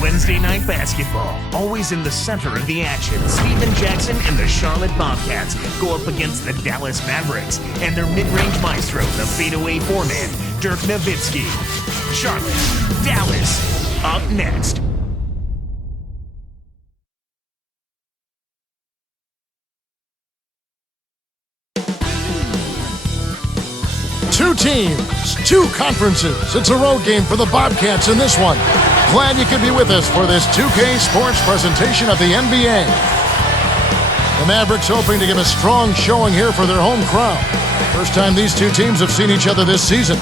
Wednesday night basketball, always in the center of the action. Steven Jackson and the Charlotte Bobcats go up against the Dallas Mavericks and their mid-range maestro, the fadeaway four-man, Dirk Nowitzki. Charlotte, Dallas, up next. Two teams, two conferences. It's a road game for the Bobcats in this one. Glad you could be with us for this 2K Sports presentation of the NBA. The Mavericks hoping to give a strong showing here for their home crowd. First time these two teams have seen each other this season.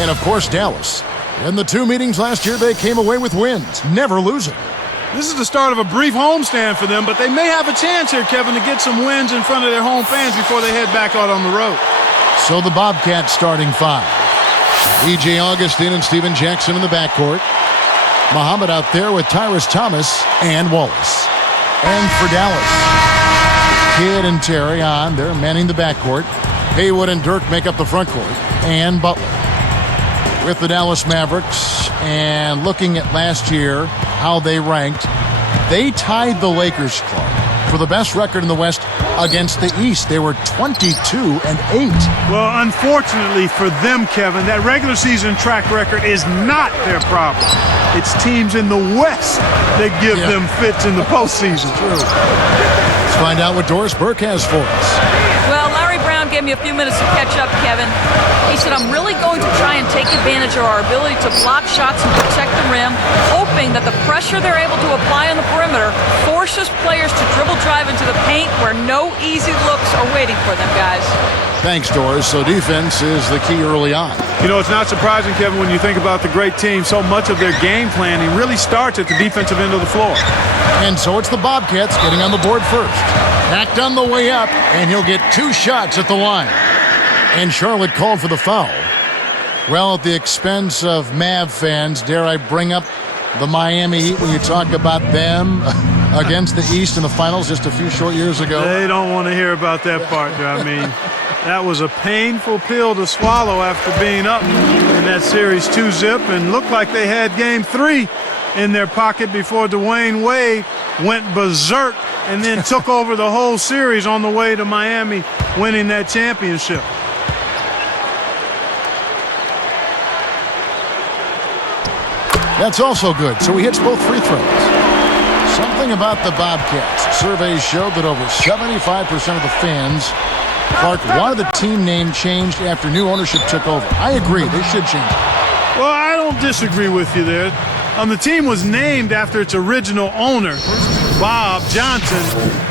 And of course, Dallas. In the two meetings last year, they came away with wins, never losing. This is the start of a brief homestand for them, but they may have a chance here, Kevin, to get some wins in front of their home fans before they head back out on the road. So the Bobcats starting five. E.J. Augustine and Steven Jackson in the backcourt. Muhammad out there with Tyrese Thomas and Wallace. And for Dallas, Kidd and Terry on. They're manning the backcourt. Haywood and Dirk make up the front court. And Butler. With the Dallas Mavericks, and looking at last year, how they ranked, they tied the Lakers, Clark, for the best record in the West against the East. They were 22-8. Well, unfortunately for them, Kevin, that regular season track record is not their problem. It's teams in the West that give them fits in the postseason. True. Let's find out what Doris Burke has for us. Well, Larry Brown gave me a few minutes to catch up, Kevin. He said, I'm really going to try and take advantage of our ability to block shots and protect the rim, hoping that the pressure they're able to apply on the perimeter forces players to dribble drive into the paint where no easy looks are waiting for them, guys. Thanks, Doris. So defense is the key early on. You know, it's not surprising, Kevin, when you think about the great team, so much of their game planning really starts at the defensive end of the floor. And so it's the Bobcats getting on the board first. Backed on the way up, and he'll get two shots at the line. And Charlotte called for the foul. Well, at the expense of Mav fans, dare I bring up the Miami Heat when you talk about them against the East in the finals just a few short years ago? They don't want to hear about that part, I mean, that was a painful pill to swallow after being up in that series 2-zip, and looked like they had game 3 in their pocket before Dwayne Wade went berserk and then took over the whole series on the way to Miami winning that championship. That's also good. So he hits both free throws. Something about the Bobcats. Surveys showed that over 75% of the fans, Clark, wanted the team name changed after new ownership took over. I agree. They should change it. Well, I don't disagree with you there. The team was named after its original owner, Bob Johnson,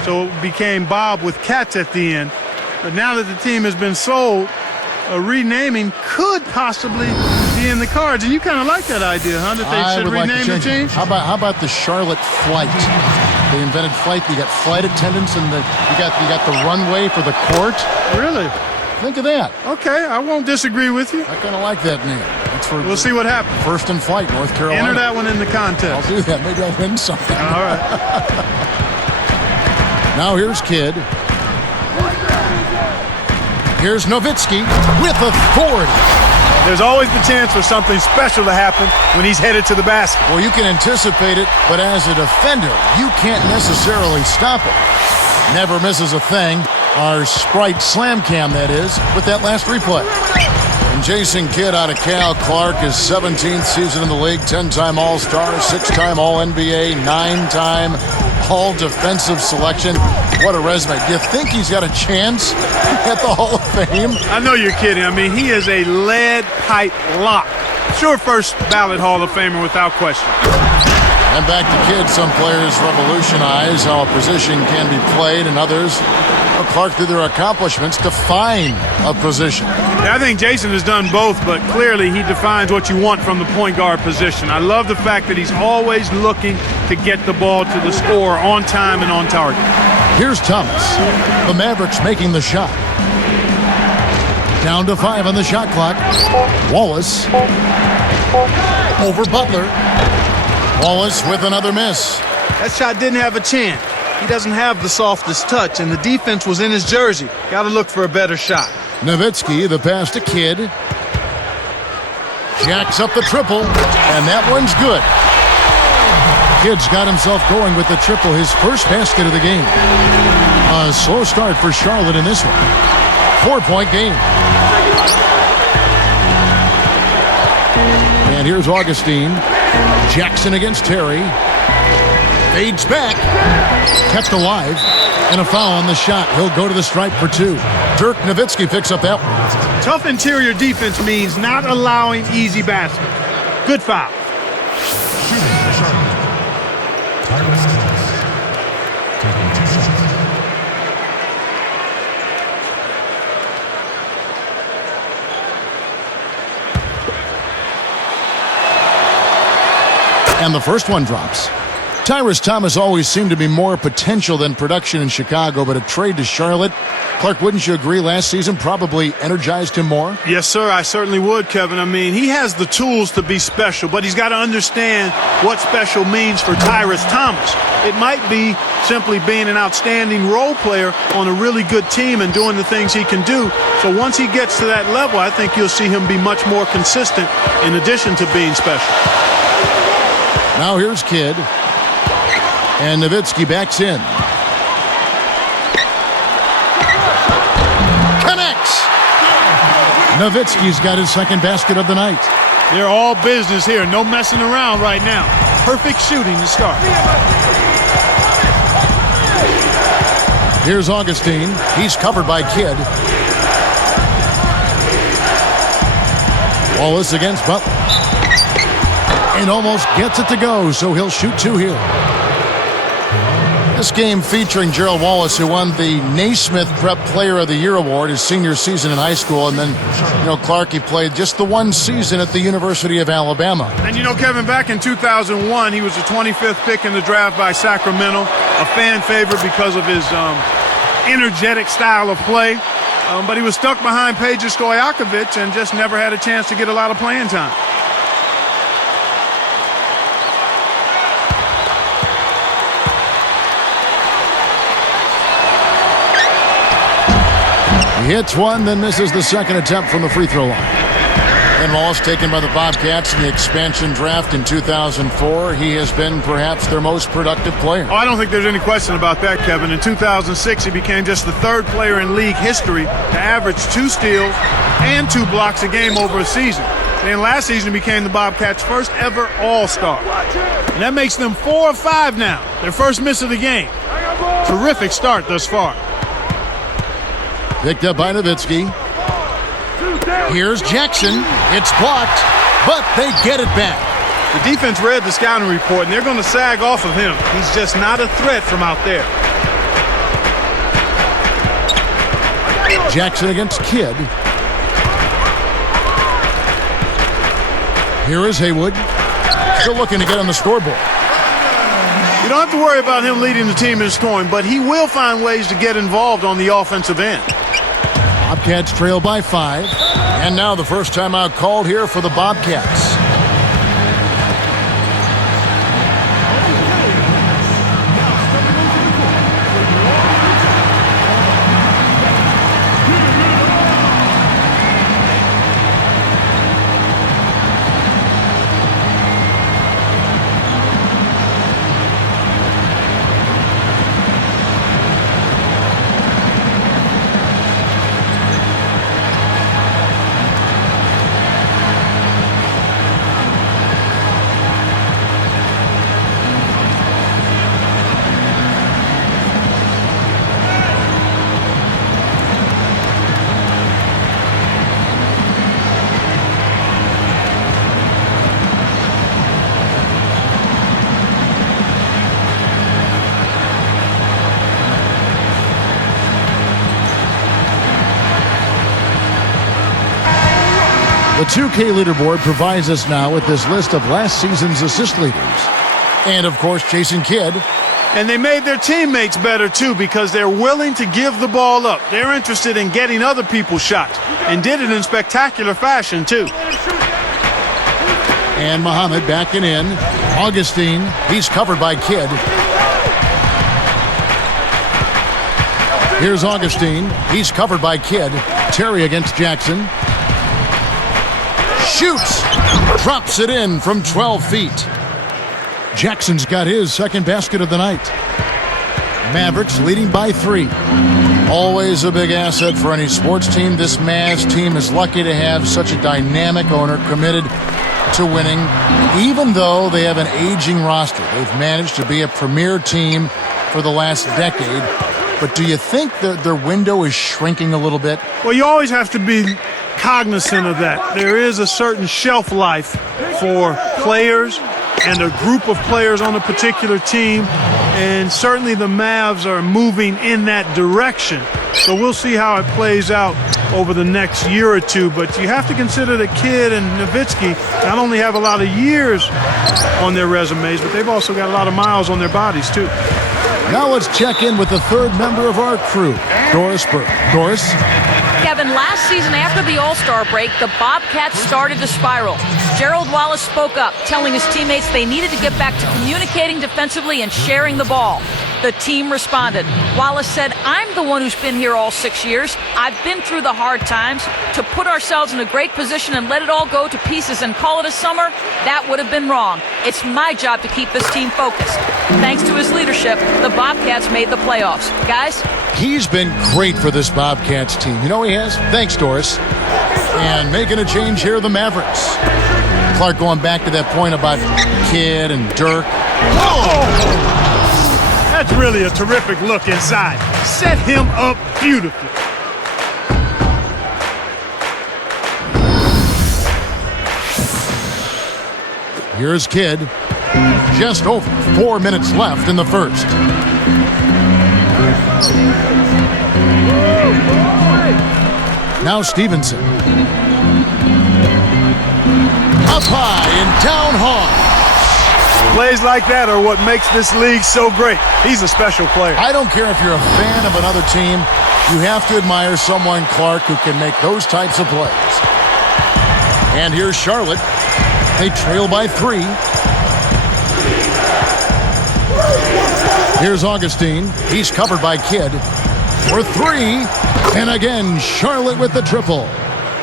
so it became Bob with cats at the end. But now that the team has been sold, a renaming could possibly be in the cards. And you kind of like that idea, huh? That they should rename the team? How about the Charlotte Flight? They invented flight. You got flight attendants, and you got the runway for the court. Really? Think of that. Okay, I won't disagree with you. I kind of like that name. We'll see what happens. First in Flight, North Carolina. Enter that one in the contest. I'll do that. Maybe I'll win something. All right. Now here's Kidd. Here's Nowitzki with authority. There's always the chance for something special to happen when he's headed to the basket. Well, you can anticipate it, but as a defender, you can't necessarily stop it. Never misses a thing. Our Sprite Slam Cam, that is, with that last replay. And Jason Kidd out of Cal. Clark, his 17th season in the league, 10-time All-Star, 6-time All-NBA, 9-time All-Defensive selection. What a resume. Do you think he's got a chance at the Hall of Fame? I know you're kidding. I mean, he is a lead pipe lock. Sure, first ballot Hall of Famer without question. And back to Kidd, some players revolutionize how a position can be played, and others, Clark, through their accomplishments, define a position. Yeah, I think Jason has done both, but clearly he defines what you want from the point guard position. I love the fact that he's always looking to get the ball to the scorer on time and on target. Here's Thomas. The Mavericks making the shot. Down to 5 on the shot clock. Wallace over Butler. Wallace with another miss. That shot didn't have a chance. He doesn't have the softest touch, and the defense was in his jersey. Got to look for a better shot. Nowitzki, the pass to Kidd. Jacks up the triple, and that one's good. Kidd's got himself going with the triple, his first basket of the game. A slow start for Charlotte in this one. 4-point game. And here's Augustine. Jackson against Terry. Fades back. Kept alive. And a foul on the shot. He'll go to the stripe for 2. Dirk Nowitzki picks up that one. Tough interior defense means not allowing easy baskets. Good foul. And the first one drops. Tyrus Thomas always seemed to be more potential than production in Chicago, but a trade to Charlotte, Clark, wouldn't you agree last season probably energized him more? Yes, sir, I certainly would, Kevin. I mean, he has the tools to be special, but he's got to understand what special means for Tyrus Thomas. It might be simply being an outstanding role player on a really good team and doing the things he can do. So once he gets to that level, I think you'll see him be much more consistent in addition to being special. Now here's Kidd. And Nowitzki backs in. Connects! Nowitzki's got his second basket of the night. They're all business here. No messing around right now. Perfect shooting to start. Here's Augustine. He's covered by Kidd. Wallace against Butler. And almost gets it to go, so he'll shoot 2 here. This game featuring Gerald Wallace, who won the Naismith Prep Player of the Year award his senior season in high school. And then, Clark, he played just the one season at the University of Alabama. And, Kevin, back in 2001, he was the 25th pick in the draft by Sacramento, a fan favorite because of his energetic style of play. But he was stuck behind Peja Stojakovic and just never had a chance to get a lot of playing time. He hits one, then misses the second attempt from the free throw line. And Wallace taken by the Bobcats in the expansion draft in 2004. He has been perhaps their most productive player. Oh, I don't think there's any question about that, Kevin. In 2006, he became just the third player in league history to average 2 steals and 2 blocks a game over a season. Then last season, he became the Bobcats' first ever All-Star. And that makes them 4 of 5 now. Their first miss of the game. Terrific start thus far. Picked up by Nowitzki. Here's Jackson. It's blocked, but they get it back. The defense read the scouting report, and they're going to sag off of him. He's just not a threat from out there. Jackson against Kidd. Here is Haywood. Still looking to get on the scoreboard. You don't have to worry about him leading the team in scoring, but he will find ways to get involved on the offensive end. Bobcats trail by 5. And now the first timeout called here for the Bobcats. The 2K leaderboard provides us now with this list of last season's assist leaders. And, of course, Jason Kidd. And they made their teammates better, too, because they're willing to give the ball up. They're interested in getting other people's shots and did it in spectacular fashion, too. And Muhammad backing in. Augustine, he's covered by Kidd. Here's Augustine. He's covered by Kidd. Terry against Jackson. Shoots. Drops it in from 12 feet. Jackson's got his second basket of the night. Mavericks leading by 3. Always a big asset for any sports team. This Mavs team is lucky to have such a dynamic owner committed to winning. Even though they have an aging roster, they've managed to be a premier team for the last decade. But do you think that their window is shrinking a little bit? Well, you always have to be cognizant of that. There is a certain shelf life for players and a group of players on a particular team, and certainly the Mavs are moving in that direction. So we'll see how it plays out over the next year or two, but you have to consider that Kidd and Nowitzki not only have a lot of years on their resumes, but they've also got a lot of miles on their bodies too. Now let's check in with the third member of our crew, Doris Burke. Doris? Kevin, last season after the All-Star break, the Bobcats started to spiral. Gerald Wallace spoke up, telling his teammates they needed to get back to communicating defensively and sharing the ball. The team responded. Wallace said, "I'm the one who's been here all 6 years. I've been through the hard times. To put ourselves in a great position and let it all go to pieces and call it a summer, that would have been wrong. It's my job to keep this team focused." Thanks to his leadership, the Bobcats made the playoffs. Guys? He's been great for this Bobcats team. You know he has? Thanks, Doris. And making a change here, the Mavericks. Clark going back to that point about Kidd and Dirk. Oh! That's really a terrific look inside. Set him up beautifully. Here's Kidd. Just over 4 minutes left in the first. Now Stevenson. Up high and down hard. Plays like that are what makes this league so great. He's a special player. I don't care if you're a fan of another team. You have to admire someone, Clark, who can make those types of plays. And here's Charlotte. They trail by 3. Here's Augustine. He's covered by Kidd for 3. And again, Charlotte with the triple.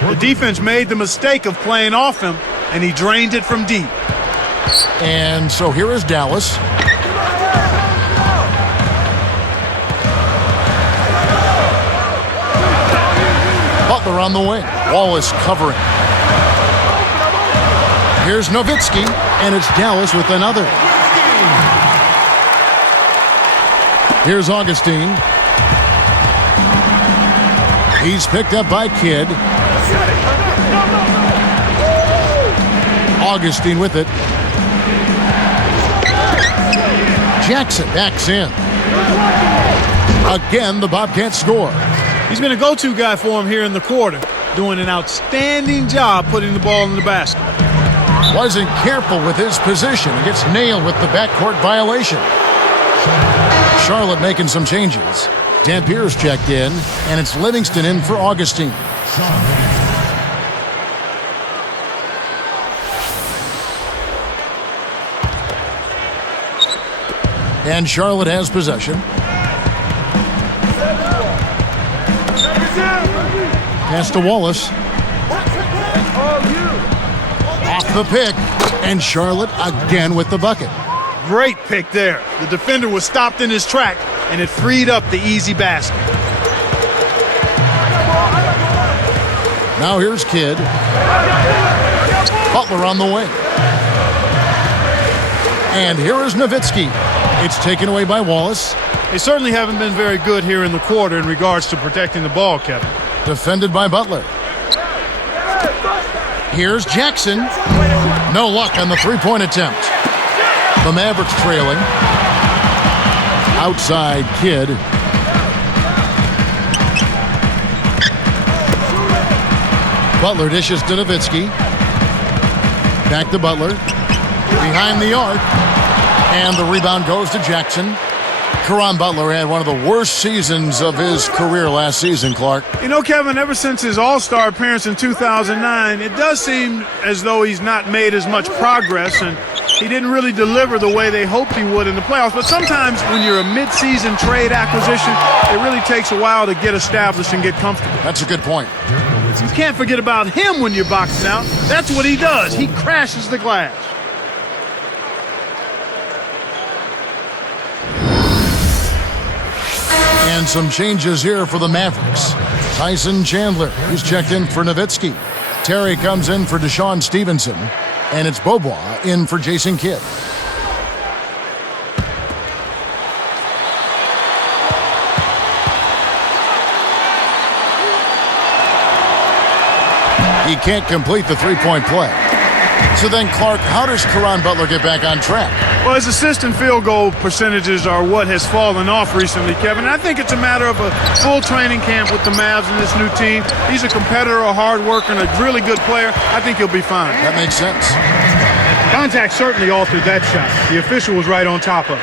The defense made the mistake of playing off him, and he drained it from deep. And so here is Dallas. Butler on the wing. Wallace covering. Here's Nowitzki, and it's Dallas with another. Here's Augustine. He's picked up by Kidd. Augustine with it. Jackson backs in. Again, the Bobcats score. He's been a go-to guy for him here in the quarter, doing an outstanding job putting the ball in the basket. Wasn't careful with his position and gets nailed with the backcourt violation. Charlotte making some changes. Dampier's checked in, and it's Livingston in for Augustine. And Charlotte has possession. Pass to Wallace. Off the pick. And Charlotte again with the bucket. Great pick there. The defender was stopped in his track, and it freed up the easy basket. Now here's Kidd. Butler on the wing. And here is Nowitzki. It's taken away by Wallace. They certainly haven't been very good here in the quarter in regards to protecting the ball, Kevin. Defended by Butler. Here's Jackson. No luck on the three-point attempt. The Mavericks trailing. Outside Kidd. Butler dishes to Nowitzki. Back to Butler. Behind the arc. And the rebound goes to Jackson. Caron Butler had one of the worst seasons of his career last season, Clark. You know, Kevin, ever since his All-Star appearance in 2009, it does seem as though he's not made as much progress, and he didn't really deliver the way they hoped he would in the playoffs. But sometimes when you're a mid-season trade acquisition, it really takes a while to get established and get comfortable. That's a good point. You can't forget about him when you're boxing out. That's what he does. He crashes the glass. And some changes here for the Mavericks. Tyson Chandler, who's checked in for Nowitzki. Terry comes in for Deshaun Stevenson. And it's Beaubois in for Jason Kidd. He can't complete the three-point play. So then, Clark, how does Caron Butler get back on track? Well, his assist and field goal percentages are what has fallen off recently, Kevin. I think it's a matter of a full training camp with the Mavs and this new team. He's a competitor, a hard worker, and a really good player. I think he'll be fine. That makes sense. Contact certainly altered that shot. The official was right on top of it.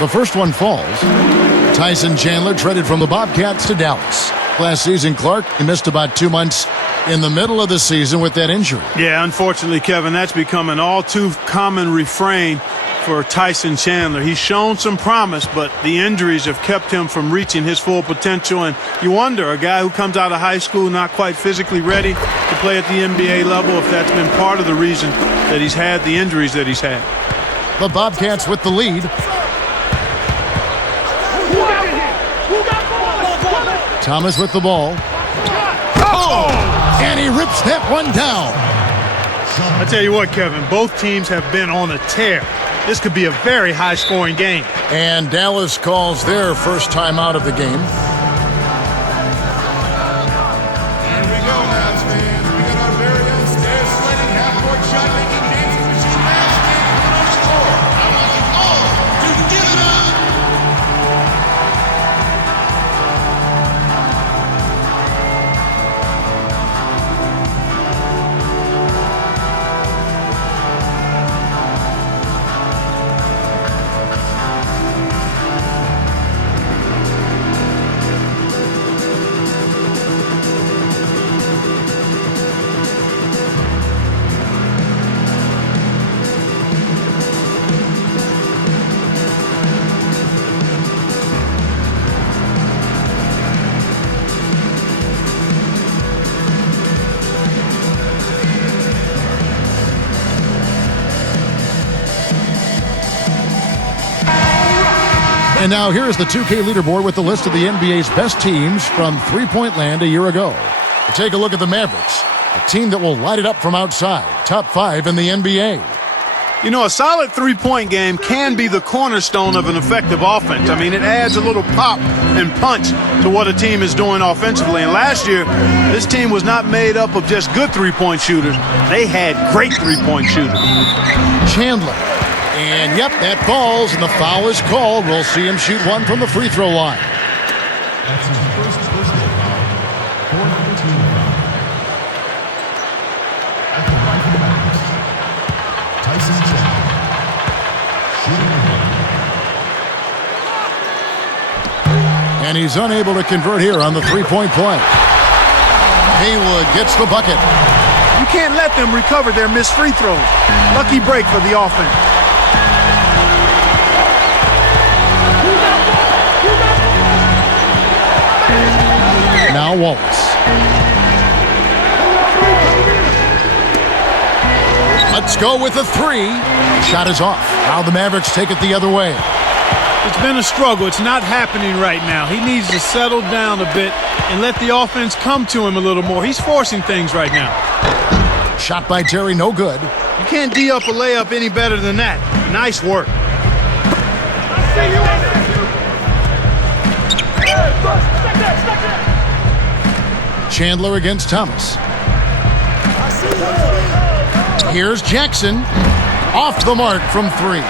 The first one falls. Tyson Chandler traded from the Bobcats to Dallas. Last season, Clark, he missed about 2 months in the middle of the season with that injury. Yeah, unfortunately, Kevin, that's become an all too common refrain for Tyson Chandler. He's shown some promise, but the injuries have kept him from reaching his full potential. And you wonder, a guy who comes out of high school not quite physically ready to play at the NBA level, if that's been part of the reason that he's had the injuries that he's had. The Bobcats with the lead. Thomas with the ball. Oh! And he rips that one down. I tell you what, Kevin, both teams have been on a tear. This could be a very high-scoring game. And Dallas calls their first time out of the game. Here we go, Mavs fans. We got our very own stair sliding half-court shot making James Machine Mavs game coming on score. I want you all to give it up. And now here's the 2K leaderboard with the list of the NBA's best teams from three-point land a year ago. Take a look at the Mavericks, a team that will light it up from outside, top 5 in the NBA. You know, a solid three-point game can be the cornerstone of an effective offense. I mean, it adds a little pop and punch to what a team is doing offensively. And last year, this team was not made up of just good three-point shooters. They had great three-point shooters. Chandler. And, yep, that falls, and the foul is called. We'll see him shoot one from the free throw line. That's his first personal foul. 4-2 foul. At the right for the Mavericks, Tyson Chandler. Shooting one. And he's unable to convert here on the three-point play. Haywood gets the bucket. You can't let them recover their missed free throws. Lucky break for the offense. Now Wallace. Let's go with a three. Shot is off. Now the Mavericks take it the other way. It's been a struggle. It's not happening right now. He needs to settle down a bit and let the offense come to him a little more. He's forcing things right now. Shot by Terry, no good. You can't D up a layup any better than that. Nice work. Chandler against Thomas. Here's Jackson. Off the mark from three.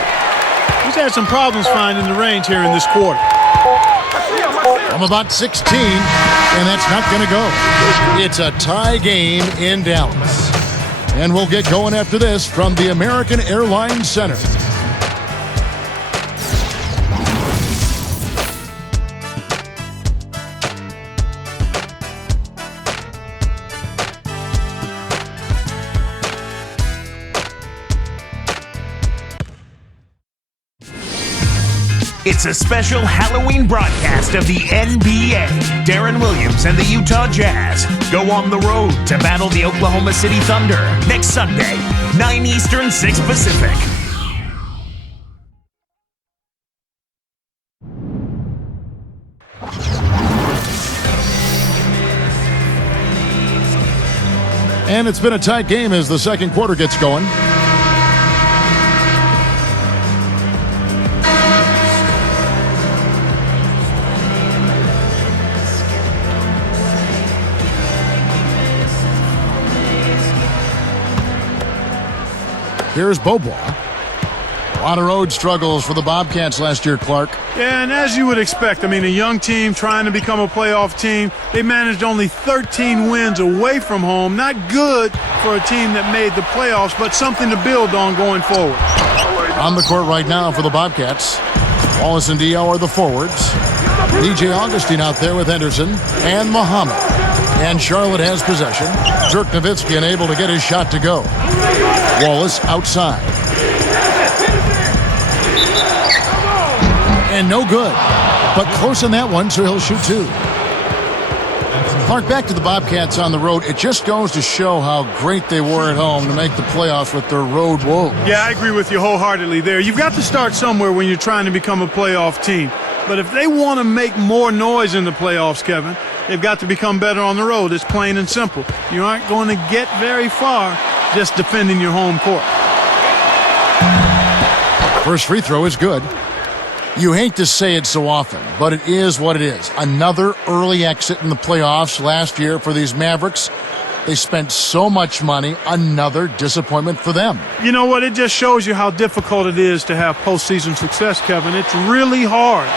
He's had some problems finding the range here in this quarter. From about 16, and that's not going to go. It's a tie game in Dallas. And we'll get going after this from the American Airlines Center. It's a special Halloween broadcast of the NBA. Darren Williams and the Utah Jazz go on the road to battle the Oklahoma City Thunder next Sunday, 9 Eastern, 6 Pacific. And it's been a tight game as the second quarter gets going. Here's Bobois. A lot of road struggles for the Bobcats last year, Clark. Yeah, and as you would expect, I mean, a young team trying to become a playoff team. They managed only 13 wins away from home. Not good for a team that made the playoffs, but something to build on going forward. On the court right now for the Bobcats, Wallace and Dio are the forwards. DJ Augustine out there with Henderson and Muhammad. And Charlotte has possession. Dirk Nowitzki unable to get his shot to go. Wallace outside. And no good. But close on that one, so he'll shoot two. Clark, back to the Bobcats on the road. It just goes to show how great they were at home to make the playoffs with their road woes. Yeah, I agree with you wholeheartedly there. You've got to start somewhere when you're trying to become a playoff team. But if they want to make more noise in the playoffs, Kevin, they've got to become better on the road. It's plain and simple. You aren't going to get very far just defending your home court. First free throw is good. You hate to say it so often, but it is what it is. Another early exit in the playoffs last year for these Mavericks. They spent so much money. Another disappointment for them. You know what? It just shows you how difficult it is to have postseason success, Kevin. It's really hard.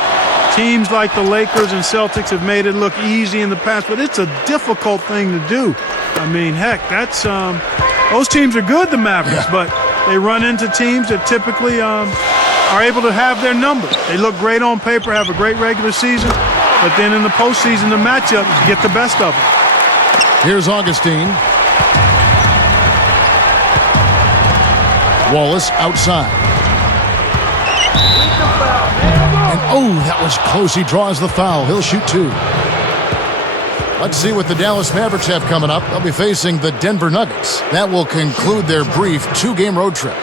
Teams like the Lakers and Celtics have made it look easy in the past, but it's a difficult thing to do. I mean, heck, that's those teams are good, the Mavericks, but they run into teams that typically are able to have their number. They look great on paper, have a great regular season, but then in the postseason, the matchup get the best of them. Here's Augustine. Wallace outside. And oh, that was close. He draws the foul. He'll shoot two. Let's see what the Dallas Mavericks have coming up. They'll be facing the Denver Nuggets. That will conclude their brief two-game road trip.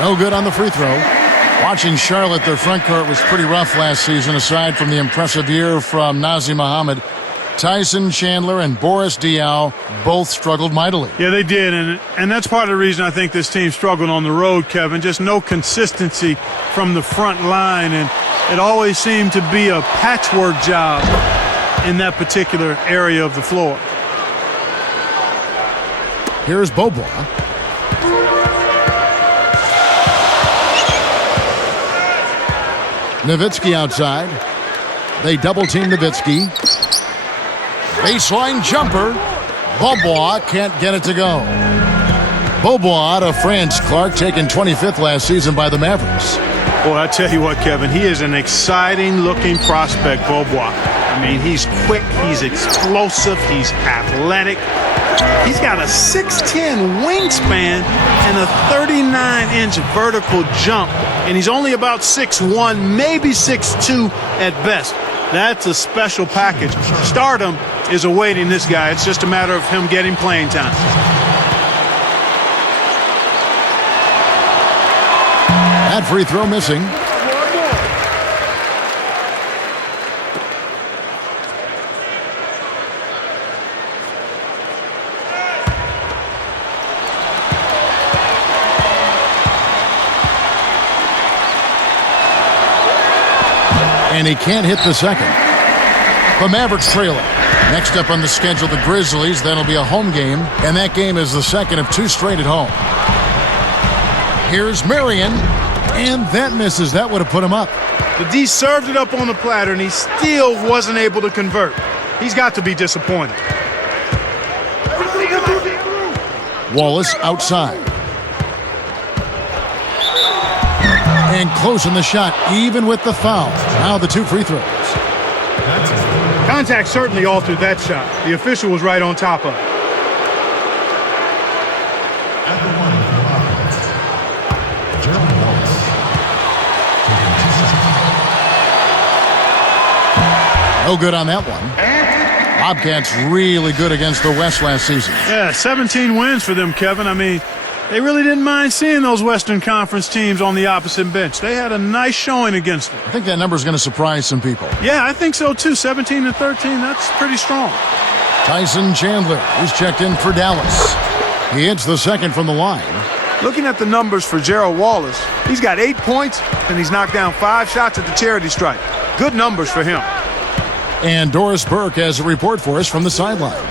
No good on the free throw. Watching Charlotte, their front court was pretty rough last season, aside from the impressive year from Nazr Mohammed. Tyson Chandler and Boris Diaw both struggled mightily. Yeah, they did, and that's part of the reason I think this team struggled on the road, Kevin. Just no consistency from the front line, and it always seemed to be a patchwork job in that particular area of the floor. Here's Bobois. Nowitzki outside. They double-team Nowitzki. Baseline jumper. Bobois can't get it to go. Bobois out of France. Clark taken 25th last season by the Mavericks. Boy, I tell you what, Kevin, he is an exciting-looking prospect, Bobois. I mean, he's quick, he's explosive, he's athletic. He's got a 6'10" wingspan and a 39-inch vertical jump, and he's only about 6'1", maybe 6'2" at best. That's a special package. Stardom is awaiting this guy. It's just a matter of him getting playing time. That free throw missing. And he can't hit the second. The Mavericks trail it. Next up on the schedule, the Grizzlies. That'll be a home game, and that game is the second of two straight at home. Here's Marion, and that misses. That would have put him up. The D served it up on the platter, and he still wasn't able to convert. He's got to be disappointed. Wallace outside. And closing the shot, even with the foul. Now the 2 free throws. Contact certainly altered that shot. The official was right on top of it. At the line for the Bobcats, Gerald Wallace. No good on that one. Bobcats really good against the West last season. Yeah, 17 wins for them, Kevin. I mean, they really didn't mind seeing those Western Conference teams on the opposite bench. They had a nice showing against them. I think that number is going to surprise some people. Yeah, I think so too. 17-13, that's pretty strong. Tyson Chandler, who's checked in for Dallas. He hits the second from the line. Looking at the numbers for Gerald Wallace, he's got 8 points, and he's knocked down 5 shots at the charity stripe. Good numbers for him. And Doris Burke has a report for us from the sideline.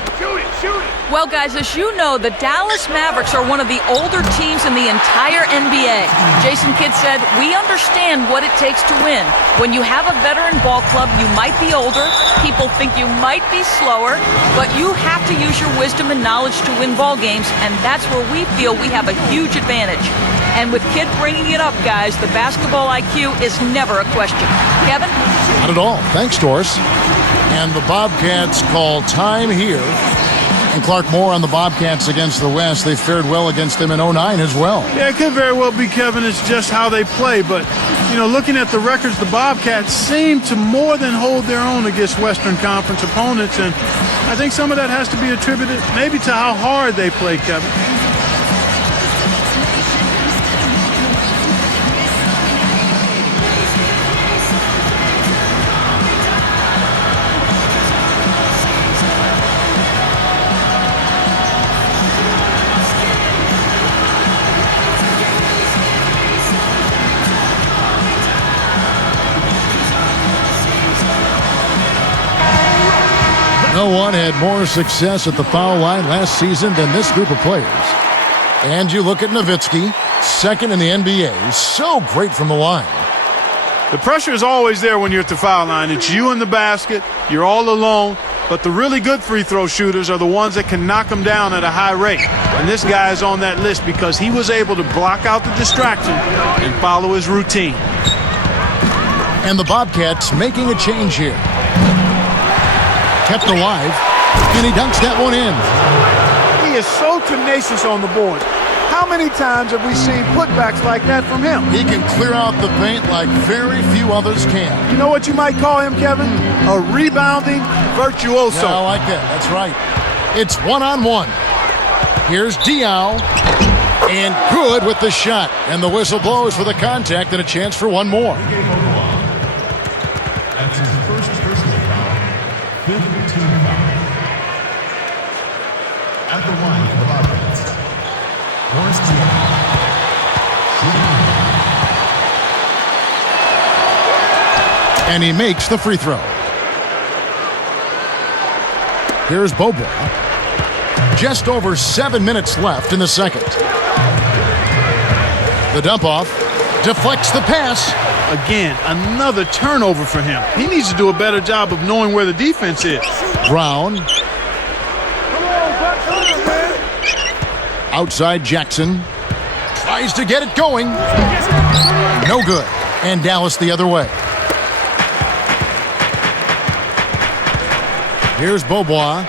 Well, guys, as you know, the Dallas Mavericks are one of the older teams in the entire NBA. Jason Kidd said, we understand what it takes to win. When you have a veteran ball club, you might be older, people think you might be slower, but you have to use your wisdom and knowledge to win ball games, and that's where we feel we have a huge advantage. And with Kidd bringing it up, guys, the basketball IQ is never a question. Kevin? Not at all. Thanks, Doris. And the Bobcats call time here. And Clark, more on the Bobcats against the West. They fared well against them in 09 as well. Yeah, it could very well be, Kevin. It's just how they play. But, you know, looking at the records, the Bobcats seem to more than hold their own against Western Conference opponents. And I think some of that has to be attributed maybe to how hard they play, Kevin. No one had more success at the foul line last season than this group of players. And you look at Nowitzki, second in the NBA, so great from the line. The pressure is always there when you're at the foul line. It's you in the basket. You're all alone. But the really good free throw shooters are the ones that can knock them down at a high rate. And this guy is on that list because he was able to block out the distraction and follow his routine. And the Bobcats making a change here. Kept alive, and he dunks that one in. He is so tenacious on the board. How many times have we seen putbacks like that from him? He can clear out the paint like very few others can. You know what you might call him, Kevin? A rebounding virtuoso. Yeah, I like that. That's right. It's one-on-one. Here's Diaw, and good with the shot. And the whistle blows for the contact and a chance for one more. That's his first personal foul. 5th team foul. At the line for the Bobcats, Morris Diaw. And he makes the free throw. Here's Bobo. Just over 7 minutes left in the second. The dump off deflects the pass. Again, another turnover for him. He needs to do a better job of knowing where the defense is. Brown. Outside Jackson. Tries to get it going. No good. And Dallas the other way. Here's Beaubois.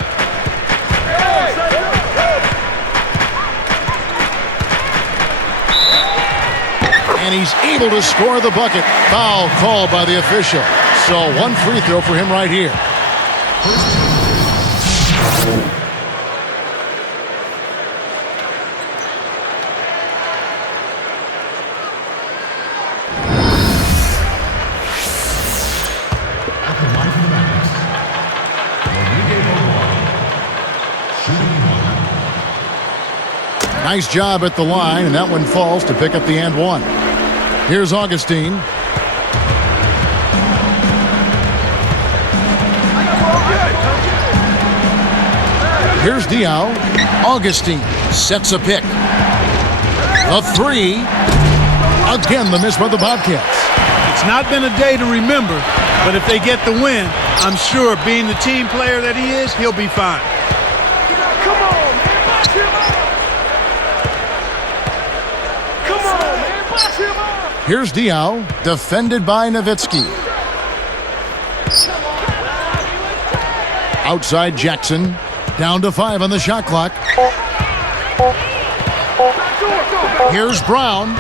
And he's able to score the bucket. Foul called by the official. So one free throw for him right here. At the line for the Mavericks, shooting 1. Nice job at the line, and that one falls to pick up the and one. Here's Augustine. Here's Diaw. Augustine sets a pick. A three. Again, the miss by the Bobcats. It's not been a day to remember, but if they get the win, I'm sure being the team player that he is, he'll be fine. Come on, man. Box him up. Come on, man. Box him up. Here's Diaw, defended by Nowitzki. Outside Jackson, down to 5 on the shot clock. Here's Brown.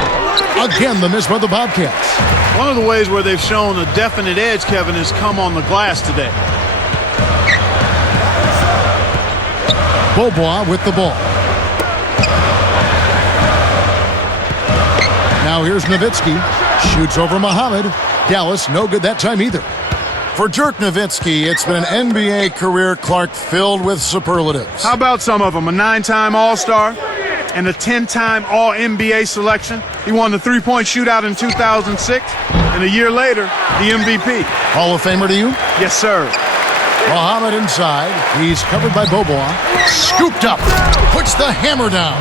Again, the miss by the Bobcats. One of the ways where they've shown a definite edge, Kevin, has come on the glass today. Beaubois with the ball. Now here's Nowitzki. Shoots over Muhammad. Dallas, no good that time either. For Dirk Nowitzki, it's been an NBA career, Clark, filled with superlatives. How about some of them? A 9-time All-Star and a 10-time All-NBA selection. He won the three-point shootout in 2006, and a year later, the MVP. Hall of Famer to you? Yes, sir. Muhammad inside. He's covered by Beaubois. Scooped up. Puts the hammer down.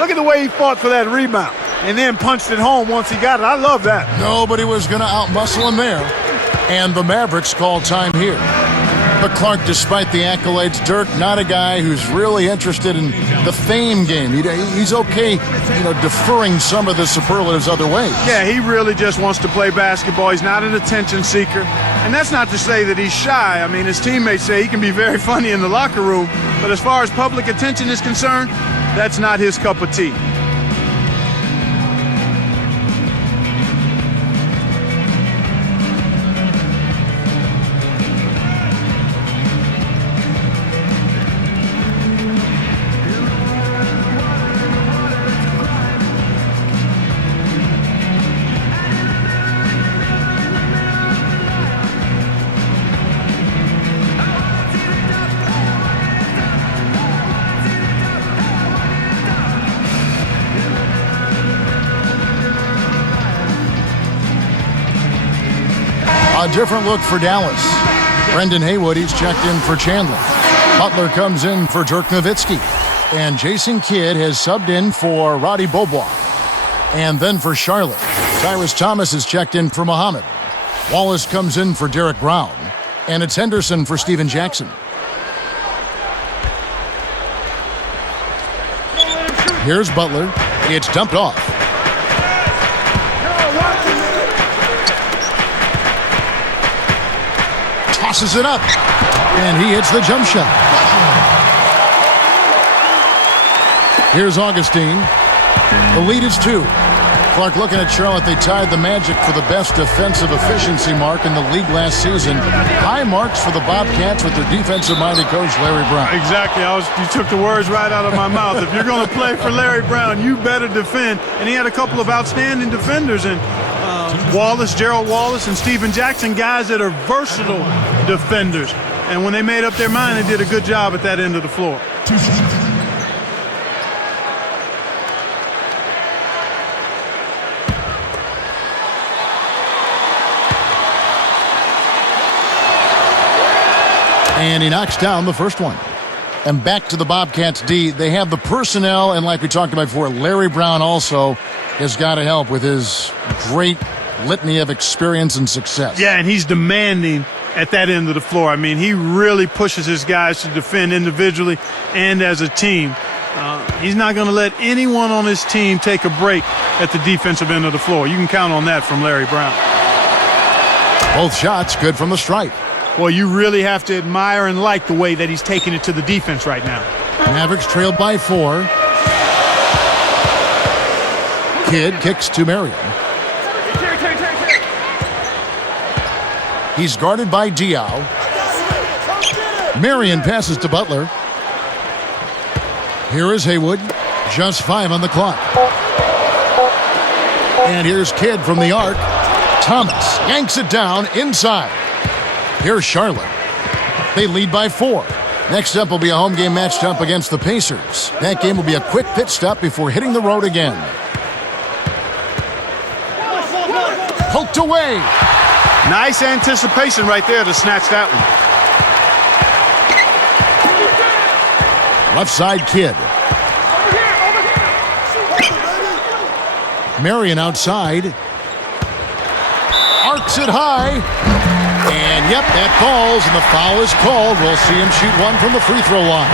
Look at the way he fought for that rebound and then punched it home once he got it. I love that. Nobody was going to outmuscle him there. And the Mavericks call time here. But Clark, despite the accolades, Dirk, not a guy who's really interested in the fame game. He's okay, deferring some of the superlatives other ways. Yeah, he really just wants to play basketball. He's not an attention seeker. And that's not to say that he's shy. I mean, his teammates say he can be very funny in the locker room. But as far as public attention is concerned, that's not his cup of tea. A different look for Dallas. Brendan Haywood, he's checked in for Chandler. Butler comes in for Dirk Nowitzki. And Jason Kidd has subbed in for Roddy Beaubois. And then for Charlotte, Tyrus Thomas is checked in for Muhammad. Wallace comes in for Derek Brown. And it's Henderson for Steven Jackson. Here's Butler. It's dumped off. Tosses it up, and he hits the jump shot. Here's Augustine. The lead is 2. Clark, looking at Charlotte, they tied the Magic for the best defensive efficiency mark in the league last season. High marks for the Bobcats with their defensive-minded coach, Larry Brown. Exactly. You took the words right out of my mouth. If you're going to play for Larry Brown, you better defend. And he had a couple of outstanding defenders in Gerald Wallace, and Steven Jackson, guys that are versatile defenders. And when they made up their mind, they did a good job at that end of the floor. And he knocks down the first one. And back to the Bobcats D. They have the personnel, and like we talked about before, Larry Brown also has got to help with his great litany of experience and success. Yeah, and he's demanding at that end of the floor. I mean, he really pushes his guys to defend individually and as a team. He's not going to let anyone on his team take a break at the defensive end of the floor. You can count on that from Larry Brown. Both shots good from the stripe. Well, you really have to admire and like the way that he's taking it to the defense right now. Mavericks trailed by 4. Kidd kicks to Marion. He's guarded by Diaw. Marion passes to Butler. Here is Haywood. Just 5 on the clock. And here's Kidd from the arc. Thomas yanks it down inside. Here's Charlotte. They lead by 4. Next up will be a home game matched up against the Pacers. That game will be a quick pit stop before hitting the road again. Poked away. Nice anticipation right there to snatch that one. Left side Kidd. Marion outside. Arcs it high. And yep, that falls, and the foul is called. We'll see him shoot one from the free throw line.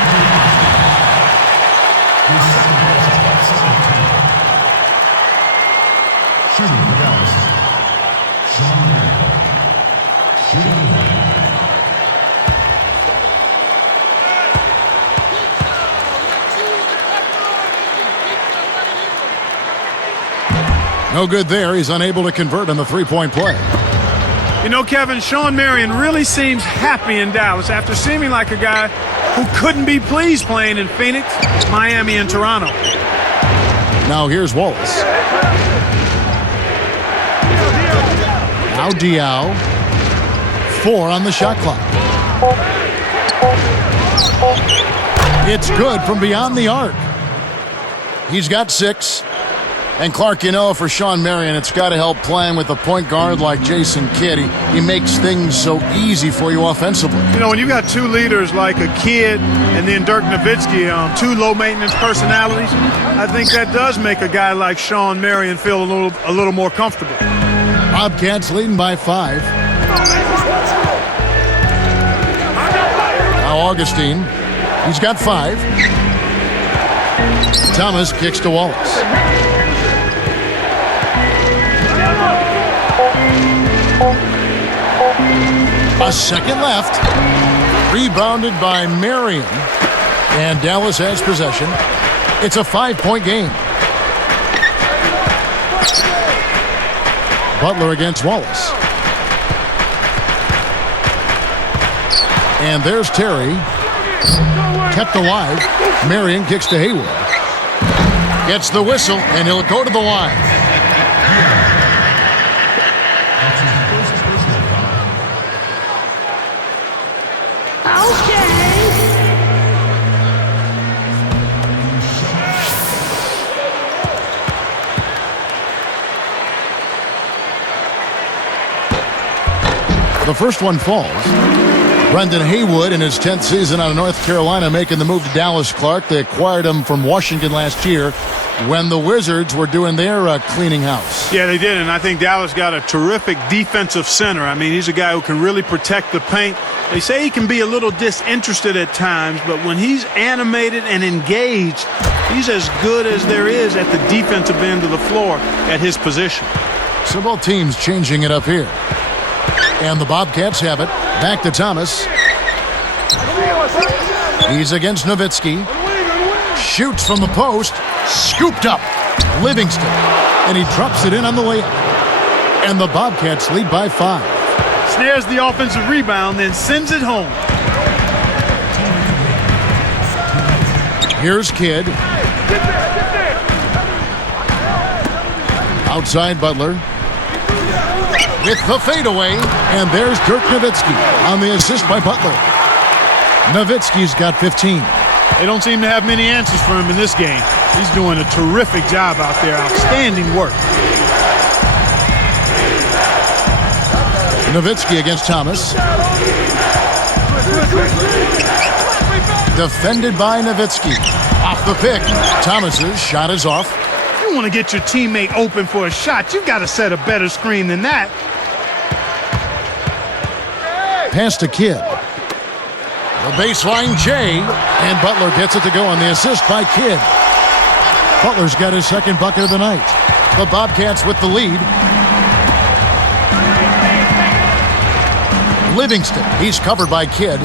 No good there. He's unable to convert on the three-point play. You know, Kevin, Sean Marion really seems happy in Dallas after seeming like a guy who couldn't be pleased playing in Phoenix, Miami, and Toronto. Now here's Wallace. Now Diao. 4 on the shot clock. It's good from beyond the arc. He's got 6. And Clark, you know, for Sean Marion, it's got to help playing with a point guard like Jason Kidd. He makes things so easy for you offensively. You know, when you got two leaders like a Kidd and then Dirk Nowitzki, two low-maintenance personalities, I think that does make a guy like Sean Marion feel a little more comfortable. Bobcats leading by 5. Now Augustine. He's got 5. Thomas kicks to Wallace. A second left. Rebounded by Marion. And Dallas has possession. It's a 5-point game. Butler against Wallace. And there's Terry. Kept alive. Marion kicks to Hayward. Gets the whistle, and he'll go to the line. The first one falls. Brendan Haywood in his 10th season out of North Carolina making the move to Dallas. Clark. They acquired him from Washington last year when the Wizards were doing their cleaning house. Yeah, they did, and I think Dallas got a terrific defensive center. I mean, he's a guy who can really protect the paint. They say he can be a little disinterested at times, but when he's animated and engaged, he's as good as there is at the defensive end of the floor at his position. So both teams changing it up here. And the Bobcats have it. Back to Thomas. He's against Nowitzki. Shoots from the post. Scooped up. Livingston. And he drops it in on the layup. And the Bobcats lead by 5. Snares the offensive rebound, then sends it home. Here's Kidd. Outside Butler. With the fadeaway, and there's Dirk Nowitzki on the assist by Butler. Nowitzki's got 15. They don't seem to have many answers for him in this game. He's doing a terrific job out there. Outstanding work. Nowitzki against Thomas. Defended by Nowitzki. Off the pick. Thomas's shot is off. If you want to get your teammate open for a shot, you've got to set a better screen than that. Pass to Kidd. The baseline J, and Butler gets it to go on the assist by Kidd. Butler's got his second bucket of the night. The Bobcats with the lead. Livingston, he's covered by Kidd.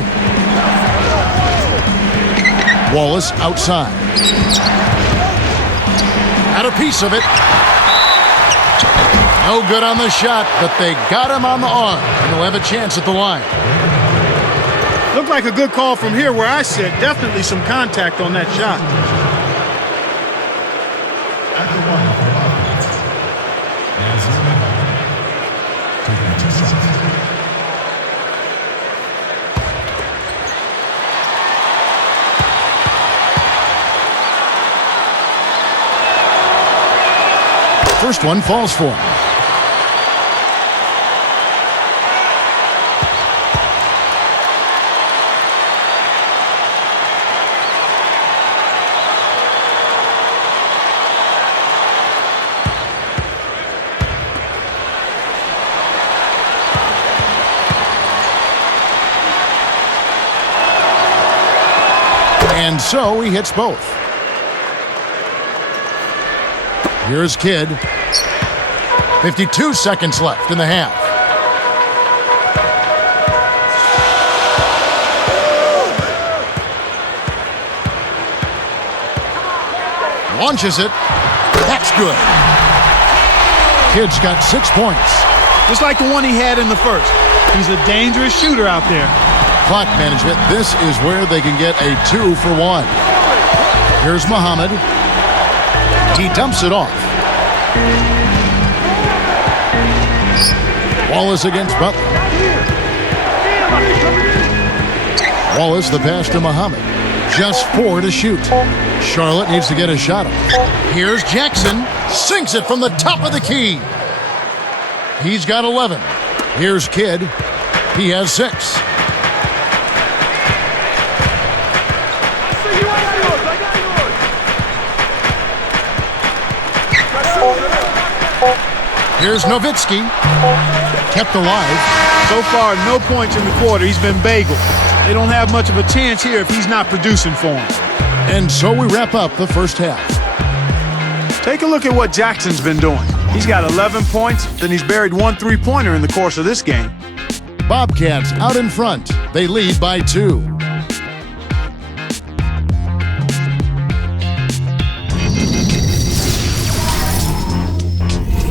Wallace outside. Had a piece of it. No good on the shot, but they got him on the arm, and they'll have a chance at the line. Looked like a good call from here where I sit. Definitely some contact on that shot. First one falls for him. And so he hits both. Here's Kidd. 52 seconds left in the half. Launches it. That's good. Kid's got 6 points. Just like the one he had in the first. He's a dangerous shooter out there. Clock management. This is where they can get a 2 for 1. Here's Muhammad. He dumps it off. Wallace against Butler. Wallace, the pass to Muhammad. Just 4 to shoot. Charlotte needs to get a shot off. Here's Jackson. Sinks it from the top of the key. He's got 11. Here's Kidd. He has 6. Here's Nowitzki. Kept alive. So far, no points in the quarter. He's been bagel. They don't have much of a chance here if he's not producing for them. And so we wrap up the first half. Take a look at what Jackson's been doing. He's got 11 points, then he's buried 1 3-pointer in the course of this game. Bobcats out in front. They lead by 2.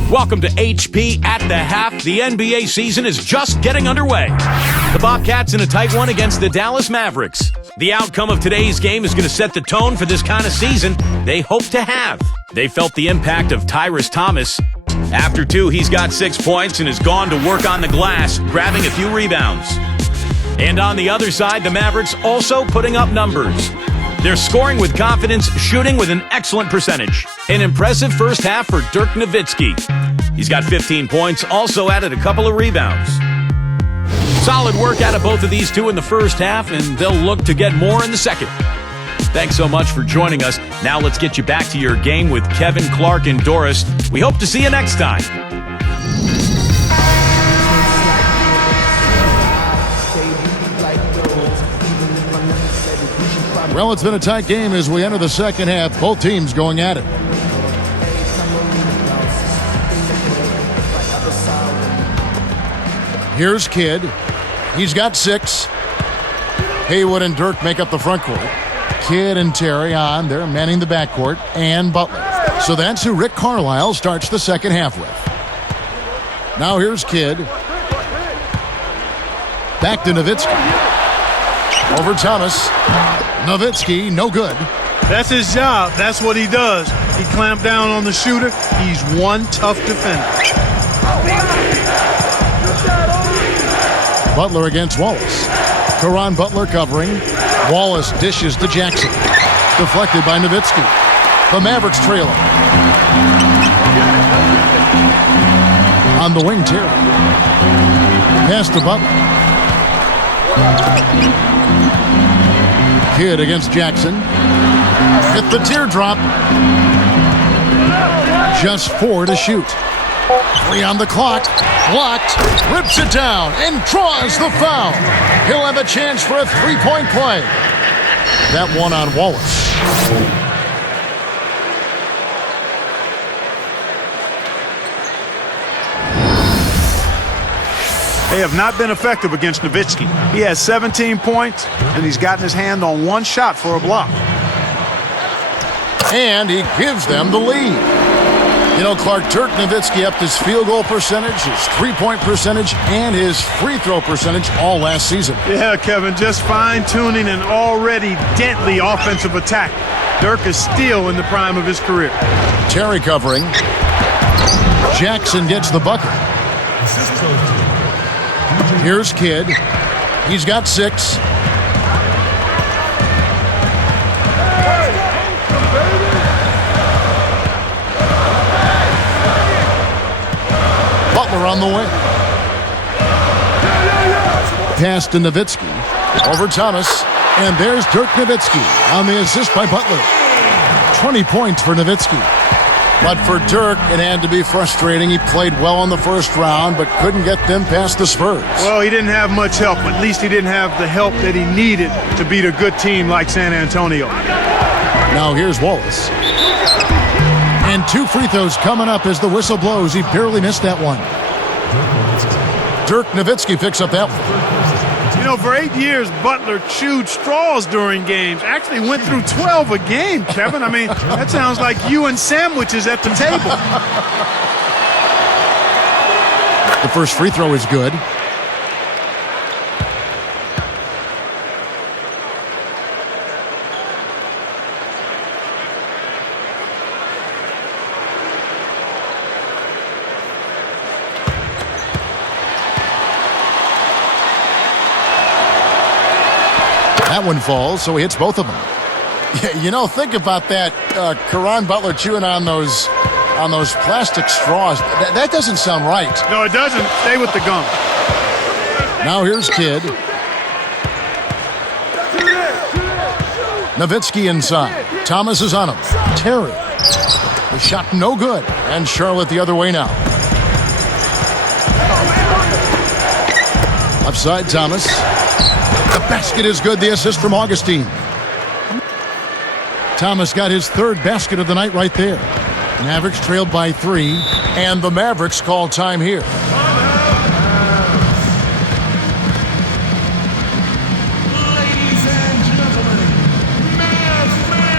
Welcome to HP at the half. The NBA season is just getting underway. The Bobcats in a tight one against the Dallas Mavericks. The outcome of today's game is going to set the tone for this kind of season they hope to have. They felt the impact of Tyrus Thomas. After 2, he's got 6 points and has gone to work on the glass, grabbing a few rebounds. And on the other side, the Mavericks also putting up numbers. They're scoring with confidence, shooting with an excellent percentage. An impressive first half for Dirk Nowitzki. He's got 15 points, also added a couple of rebounds. Solid work out of both of these two in the first half, and they'll look to get more in the second. Thanks so much for joining us. Now let's get you back to your game with Kevin, Clark, and Doris. We hope to see you next time. Well, it's been a tight game as we enter the second half. Both teams going at it. Here's Kidd. He's got 6. Haywood and Dirk make up the front court. Kidd and Terry on. They're manning the backcourt. And Butler. So that's who Rick Carlisle starts the second half with. Now here's Kidd. Back to Nowitzki. Over Thomas. Nowitzki, no good. That's his job. That's what he does. He clamped down on the shooter. He's one tough defender. Butler against Wallace. Caron Butler covering. Wallace dishes to Jackson. Deflected by Nowitzki. The Mavericks trailing. On the wing, Terry. Pass to Butler. Kidd against Jackson. Hit the teardrop. Just 4 to shoot. 3 on the clock. Blocked. Rips it down and draws the foul. He'll have a chance for a 3-point play. That one on Wallace. They have not been effective against Nowitzki. He has 17 points, and he's gotten his hand on 1 shot for a block. And he gives them the lead. You know, Clark, Dirk Nowitzki upped his field goal percentage, his 3-point percentage, and his free throw percentage all last season. Yeah, Kevin, just fine-tuning an already deadly offensive attack. Dirk is still in the prime of his career. Terry covering. Jackson gets the bucket. Here's Kidd. He's got 6. Butler on the wing. Pass to Nowitzki. Over Thomas. And there's Dirk Nowitzki on the assist by Butler. 20 points for Nowitzki. But for Dirk, it had to be frustrating. He played well in the first round, but couldn't get them past the Spurs. Well, he didn't have much help. At least he didn't have the help that he needed to beat a good team like San Antonio. Now here's Wallace. And 2 free throws coming up as the whistle blows. He barely missed that one. Dirk Nowitzki picks up that one. You know, for 8 years, Butler chewed straws during games. Actually went through 12 a game, Kevin. I mean, that sounds like you and sandwiches at the table. The first free throw is good. That one falls, so he hits both of them. Yeah, you know, think about that. Caron Butler chewing on those plastic straws. That doesn't sound right. No, it doesn't. Stay with the gum. Now here's Kidd. Nowitzki inside. Thomas is on him. Terry. The shot no good. And Charlotte the other way now. Upside Thomas. The basket is good. The assist from Augustine. Thomas got his third basket of the night right there. Mavericks trailed by 3, and the Mavericks call time here. Ladies and gentlemen, Mavs man!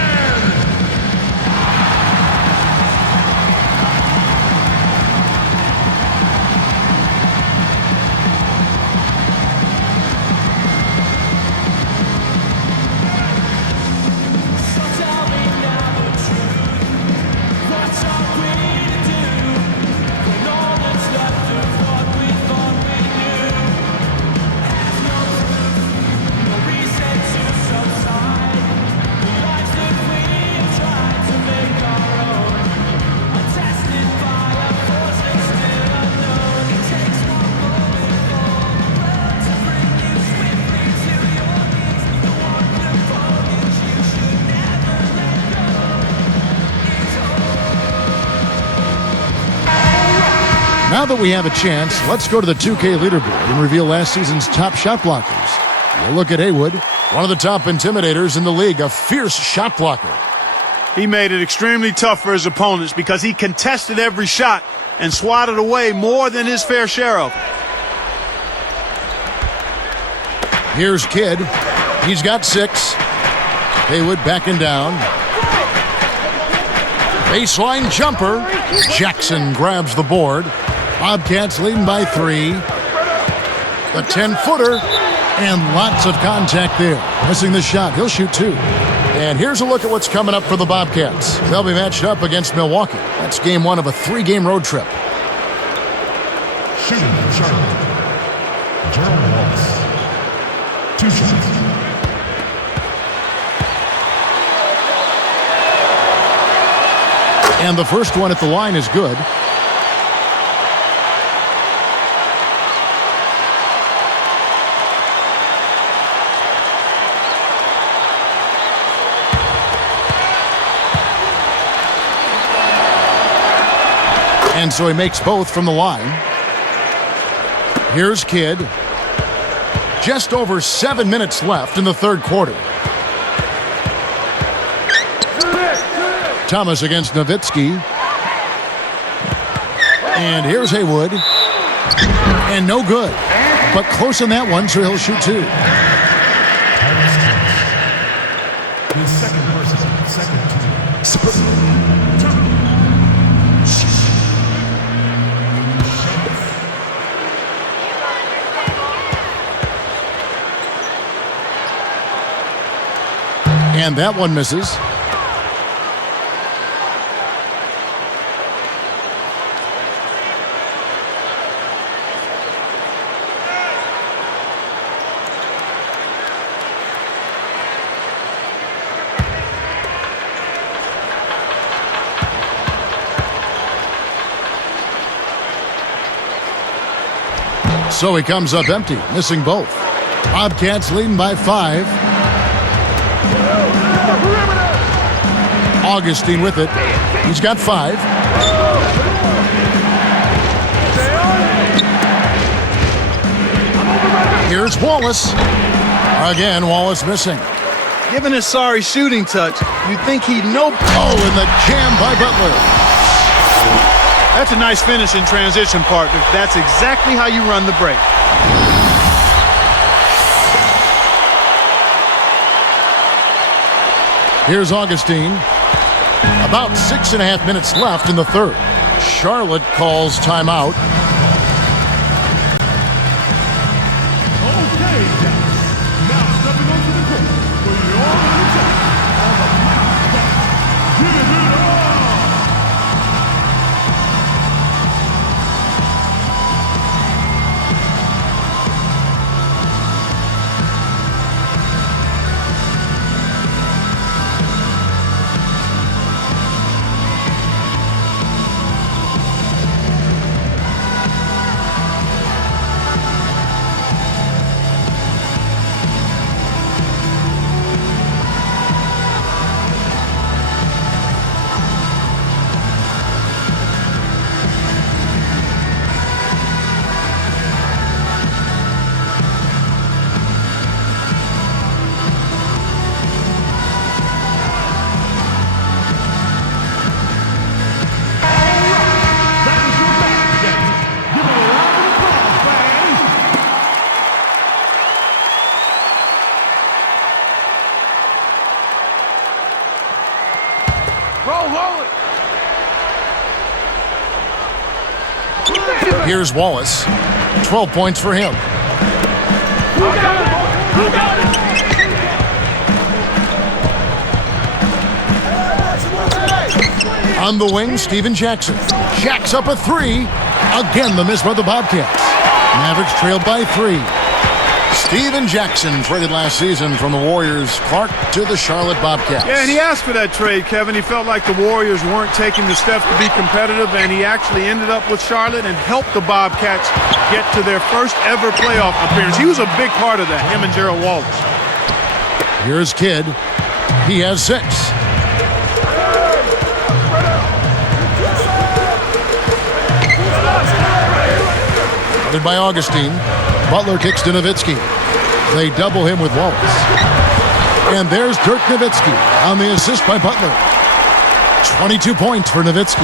Now that we have a chance, let's go to the 2K leaderboard and reveal last season's top shot blockers. We'll look at Haywood, one of the top intimidators in the league, a fierce shot blocker. He made it extremely tough for his opponents because he contested every shot and swatted away more than his fair share of. Here's Kidd. He's got 6. Haywood backing down. Baseline jumper. Jackson grabs the board. Bobcats leading by 3. The 10-footer. And lots of contact there. Missing the shot. He'll shoot 2. And here's a look at what's coming up for the Bobcats. They'll be matched up against Milwaukee. That's game 1 of a 3-game road trip. Shooting for Charlotte, Gerald Wallace. 2 shots. And the first one at the line is good. And so he makes both from the line. Here's Kidd. Just over 7 minutes left in the third quarter. Thomas against Nowitzki. And here's Haywood. And no good. But close on that one, so he'll shoot 2. His second person, second team. And that one misses. So he comes up empty, missing both. Bobcats leading by 5. Augustine with it. He's got 5. Here's Wallace. Again, Wallace missing. Given his sorry shooting touch, you'd think he'd know. Oh, and the jam by Butler. That's a nice finish in transition, partner. That's exactly how you run the break. Here's Augustine. About 6.5 minutes left in the third. Charlotte calls timeout. Okay, Dallas. Now stepping onto the court for your attack on the Mavericks. Give it up! Here's Wallace. 12 points for him. On the wing, Steven Jackson. Jacks up a three. Again, the miss by the Bobcats. Mavericks trailed by 3. Steven Jackson traded last season from the Warriors. Clark to the Charlotte Bobcats. Yeah, and he asked for that trade, Kevin. He felt like the Warriors weren't taking the steps to be competitive, and he actually ended up with Charlotte and helped the Bobcats get to their first ever playoff appearance. He was a big part of that, him and Gerald Wallace. Here's Kidd. He has 6. Guarded by Augustine. Butler kicks to Nowitzki. They double him with Wallace. And there's Dirk Nowitzki on the assist by Butler. 22 points for Nowitzki.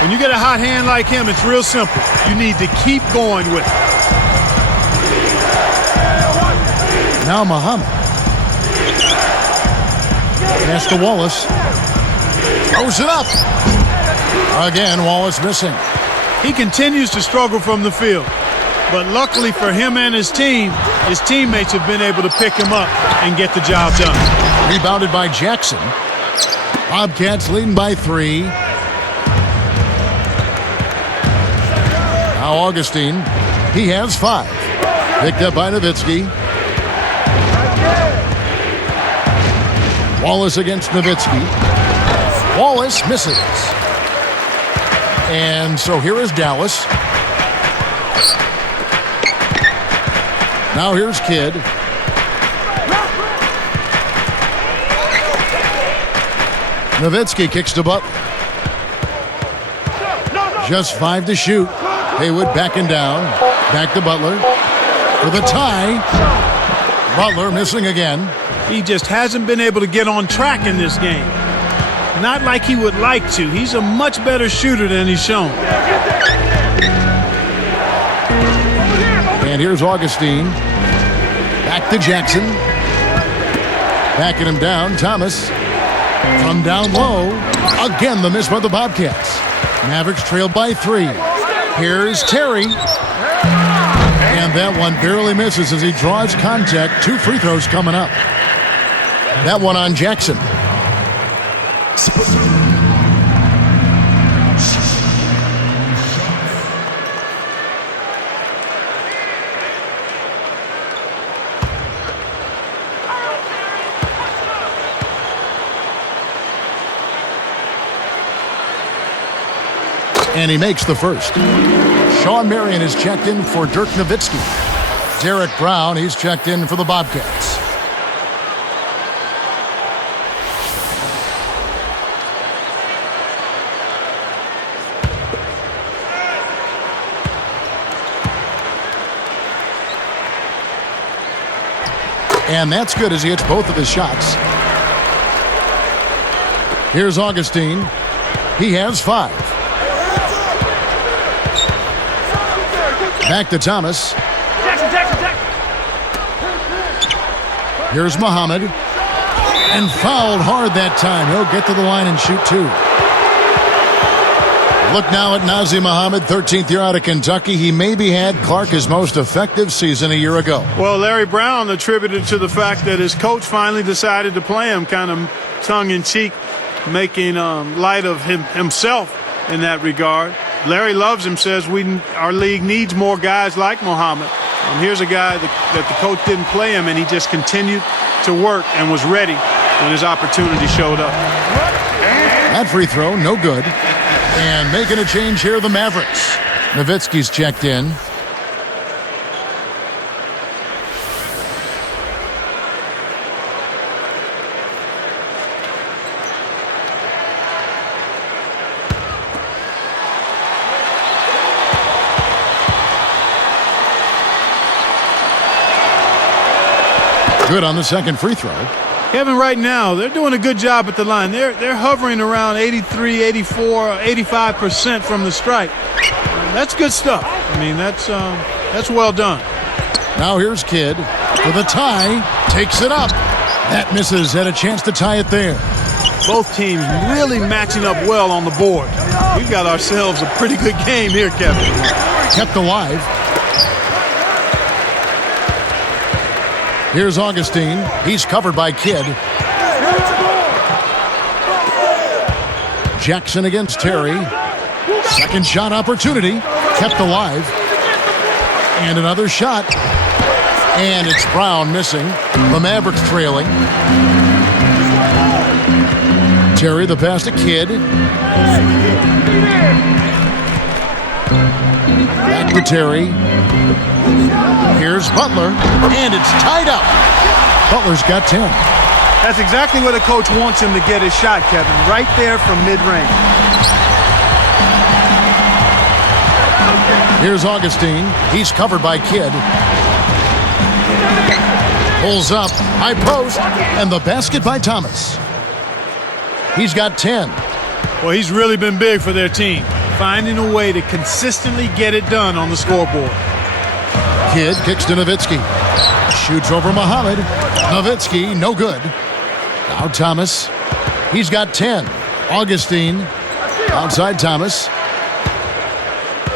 When you get a hot hand like him, it's real simple. You need to keep going with it. Now Muhammad. Pass to Wallace. Throws it up. Again, Wallace missing. He continues to struggle from the field. But luckily for him and his team, his teammates have been able to pick him up and get the job done. Rebounded by Jackson. Bobcats leading by 3. Now Augustine. He has 5. Picked up by Nowitzki. Wallace against Nowitzki. Wallace misses. And so here is Dallas. Now here's Kidd. Nowitzki kicks to Butler. Just 5 to shoot. Haywood backing down. Back to Butler. For the tie. Butler missing again. He just hasn't been able to get on track in this game. Not like he would like to. He's a much better shooter than he's shown. And here's Augustine. Back to Jackson. Backing him down, Thomas. From down low. Again, the miss by the Bobcats. Mavericks trailed by 3. Here's Terry. And that one barely misses as he draws contact. 2 free throws coming up. That one on Jackson. And he makes the first. Sean Marion is checked in for Dirk Nowitzki. Derek Brown, he's checked in for the Bobcats. And that's good as he hits both of his shots. Here's Augustine. He has 5. Back to Thomas. Here's Muhammad. And fouled hard that time. He'll get to the line and shoot 2. Look now at Nazir Muhammad, 13th year out of Kentucky. He maybe had Clark's most effective season a year ago. Well, Larry Brown attributed to the fact that his coach finally decided to play him, kind of tongue-in-cheek, making light of himself in that regard. Larry loves him, says our league needs more guys like Muhammad. Here's a guy that the coach didn't play him, and he just continued to work and was ready when his opportunity showed up. That free throw, no good. And making a change here, the Mavericks. Nowitzki's checked in. Good on the second free throw. Kevin, right now, they're doing a good job at the line. They're hovering around 83, 84, 85% from the stripe. That's good stuff. I mean, that's well done. Now here's Kidd for the tie. Takes it up. That misses. Had a chance to tie it there. Both teams really matching up well on the board. We've got ourselves a pretty good game here, Kevin. Kept alive. Here's Augustine. He's covered by Kidd. Jackson against Terry. Second shot opportunity. Kept alive. And another shot. And it's Brown missing. The Mavericks trailing. Terry, the pass to Kidd. Back to Terry. Here's Butler, and it's tied up. Butler's got 10. That's exactly where the coach wants him to get his shot, Kevin, right there from mid-range. Here's Augustine. He's covered by Kidd. Pulls up, high post, and the basket by Thomas. He's got 10. Well, he's really been big for their team, finding a way to consistently get it done on the scoreboard. Kidd kicks to Nowitzki. Shoots over Muhammad. Nowitzki, no good. Now Thomas. He's got 10. Augustine. Outside Thomas.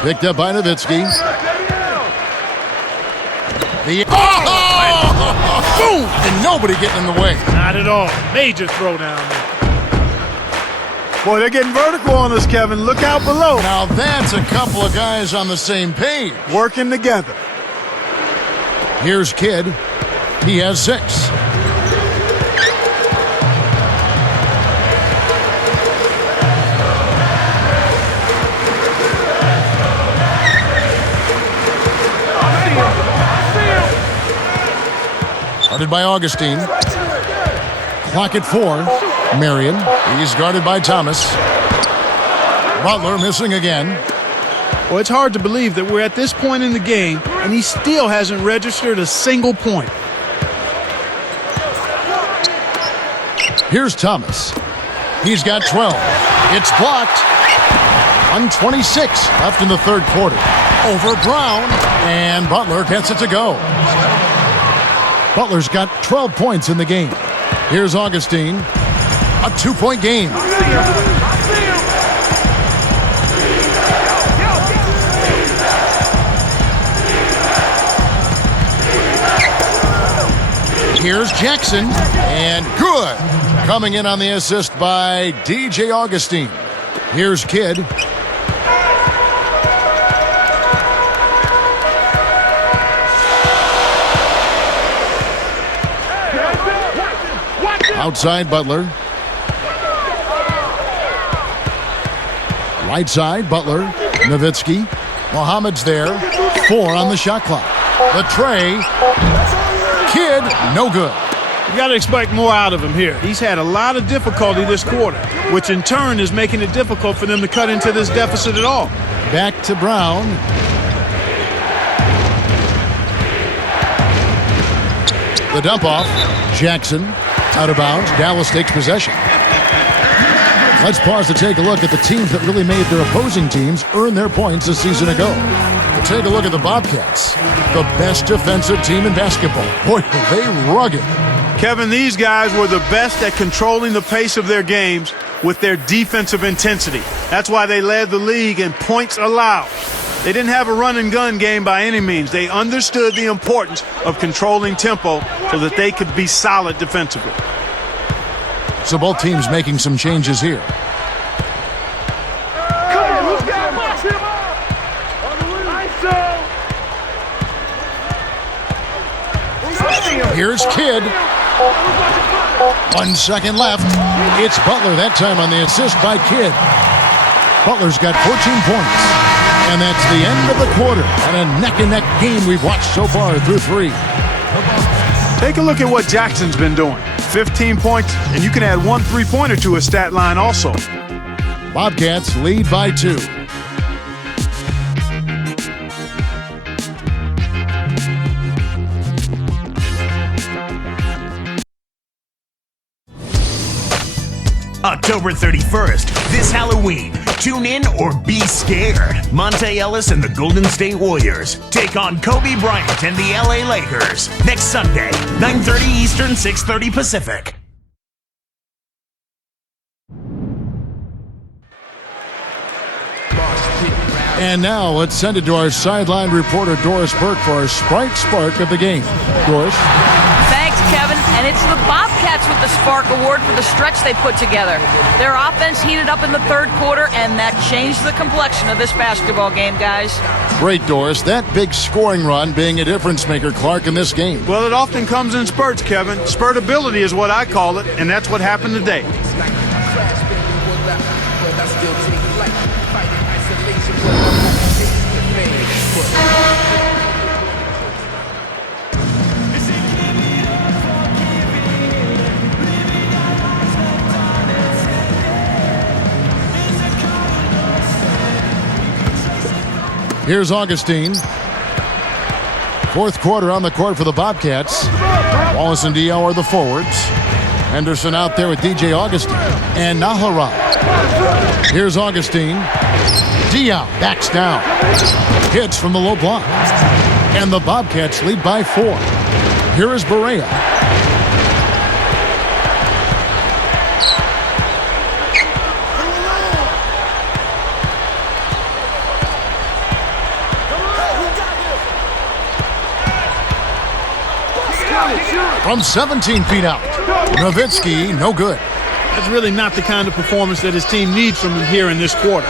Picked up by Nowitzki. Boom! And nobody getting in the way. Not at all. Major throwdown. Boy, they're getting vertical on us, Kevin. Look out below. Now that's a couple of guys on the same page. Working together. Here's Kidd. He has 6. Guarded by Augustine. Clock at 4. Marion. He's guarded by Thomas. Butler missing again. Well, it's hard to believe that we're at this point in the game and he still hasn't registered a single point. Here's Thomas. He's got 12. It's blocked. 1:26 left in the third quarter. Over Brown, and Butler gets it to go. Butler's got 12 points in the game. Here's Augustine. A 2-point game. Here's Jackson, and good. Coming in on the assist by DJ Augustine. Here's Kidd. Outside Butler. Right side Butler. Nowitzki. Muhammad's there. 4 on the shot clock. The tray. Kidd, no good. You got to expect more out of him here. He's had a lot of difficulty this quarter, which in turn is making it difficult for them to cut into this deficit at all. Back to Brown. The dump off. Jackson out of bounds. Dallas takes possession. Let's pause to take a look at the teams that really made their opposing teams earn their points a season ago. We'll take a look at the Bobcats, the best defensive team in basketball. Boy, are they rugged. Kevin, these guys were the best at controlling the pace of their games with their defensive intensity. That's why they led the league in points allowed. They didn't have a run-and-gun game by any means. They understood the importance of controlling tempo so that they could be solid defensively. So both teams making some changes here. Here's Kidd. 1 second left. It's Butler that time on the assist by Kidd. Butler's got 14 points. And that's the end of the quarter. And a neck-and-neck game we've watched so far through 3. Take a look at what Jackson's been doing. 15 points, and you can add 1 3-pointer to his stat line also. Bobcats lead by 2. October 31st, this Halloween. Tune in or be scared. Monte Ellis and the Golden State Warriors take on Kobe Bryant and the LA Lakers. Next Sunday, 9:30 Eastern, 6:30 Pacific. And now let's send it to our sideline reporter Doris Burke for our Sprite Spark of the game. Doris? Thanks, Kevin. And it's the Bobcats with the Spark Award for the stretch they put together. Their offense heated up in the third quarter, and that changed the complexion of this basketball game, guys. Great, Doris. That big scoring run being a difference maker, Clark, in this game. Well, it often comes in spurts, Kevin. Spurtability is what I call it, and that's what happened today. Here's Augustine. Fourth quarter on the court for the Bobcats. Wallace and Diaw are the forwards. Henderson out there with DJ Augustine and Nahara. Here's Augustine. Diaw backs down. Hits from the low block. And the Bobcats lead by 4. Here is Barea. From 17 feet out. Nowitzki, no good. That's really not the kind of performance that his team needs from him here in this quarter.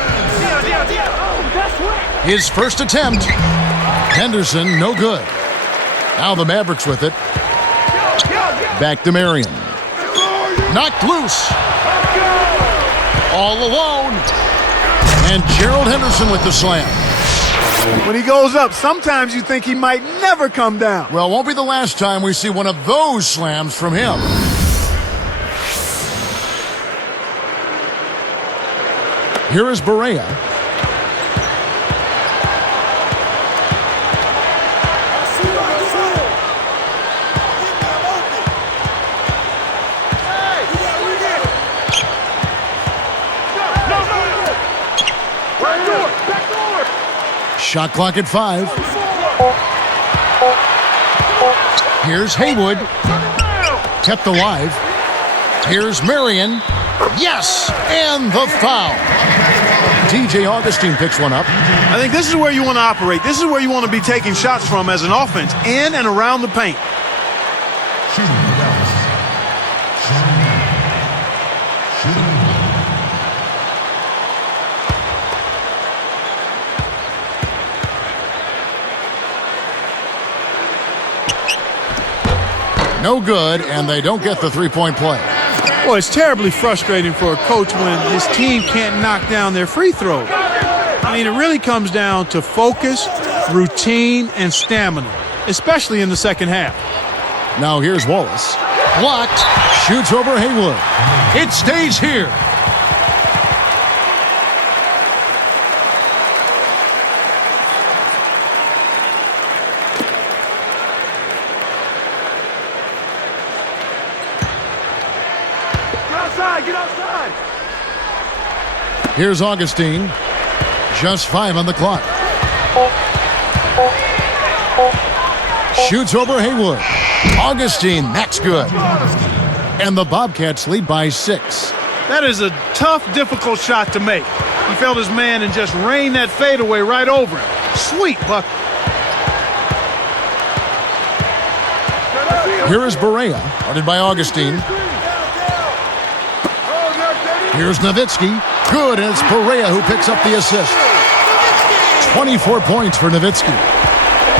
His first attempt. Henderson, no good. Now the Mavericks with it. Back to Marion. Knocked loose. All alone. And Gerald Henderson with the slam. When he goes up, sometimes you think he might never come down. Well, won't be the last time we see one of those slams from him. Here is Barea. Shot clock at 5. Here's Haywood. Kept alive. Here's Marion. Yes! And the foul. DJ Augustine picks one up. I think this is where you want to operate. This is where you want to be taking shots from as an offense, in and around the paint. No good, and they don't get the three-point play. Well, it's terribly frustrating for a coach when his team can't knock down their free throws. I mean, it really comes down to focus, routine, and stamina, especially in the second half. Now here's Wallace. Blocked. Shoots over Haywood. It stays here. Get outside! Here's Augustine. Just 5 on the clock. Shoots over Haywood. Augustine, that's good. And the Bobcats lead by 6. That is a tough, difficult shot to make. He felt his man and just rained that fadeaway right over him. Sweet, Buck. Here is Berea, guarded by Augustine. Here's Nowitzki. Good, and it's Berea who picks up the assist. 24 points for Nowitzki.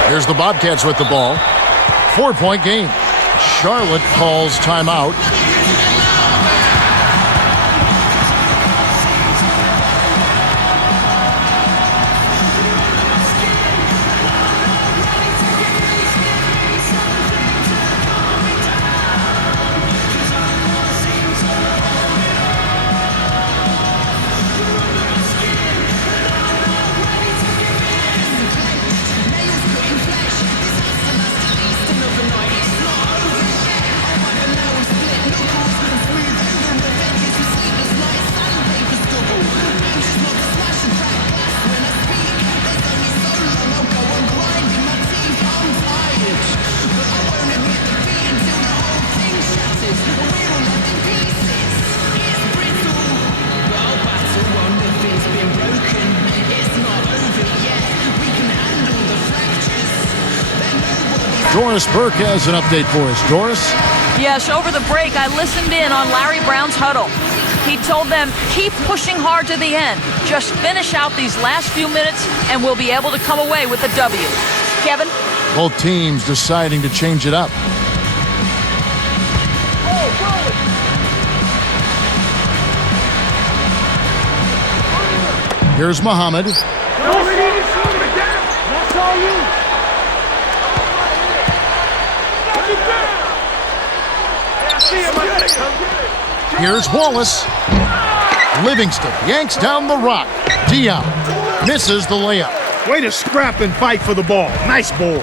Here's the Bobcats with the ball. 4-point game. Charlotte calls timeout. Doris Burke has an update for us. Doris? Yes, over the break, I listened in on Larry Brown's huddle. He told them, keep pushing hard to the end. Just finish out these last few minutes, and we'll be able to come away with a W. Kevin? Both teams deciding to change it up. Here's Muhammad. Here's Wallace. Livingston yanks down the rock. Dion misses the layup. Way to scrap and fight for the ball. Nice ball.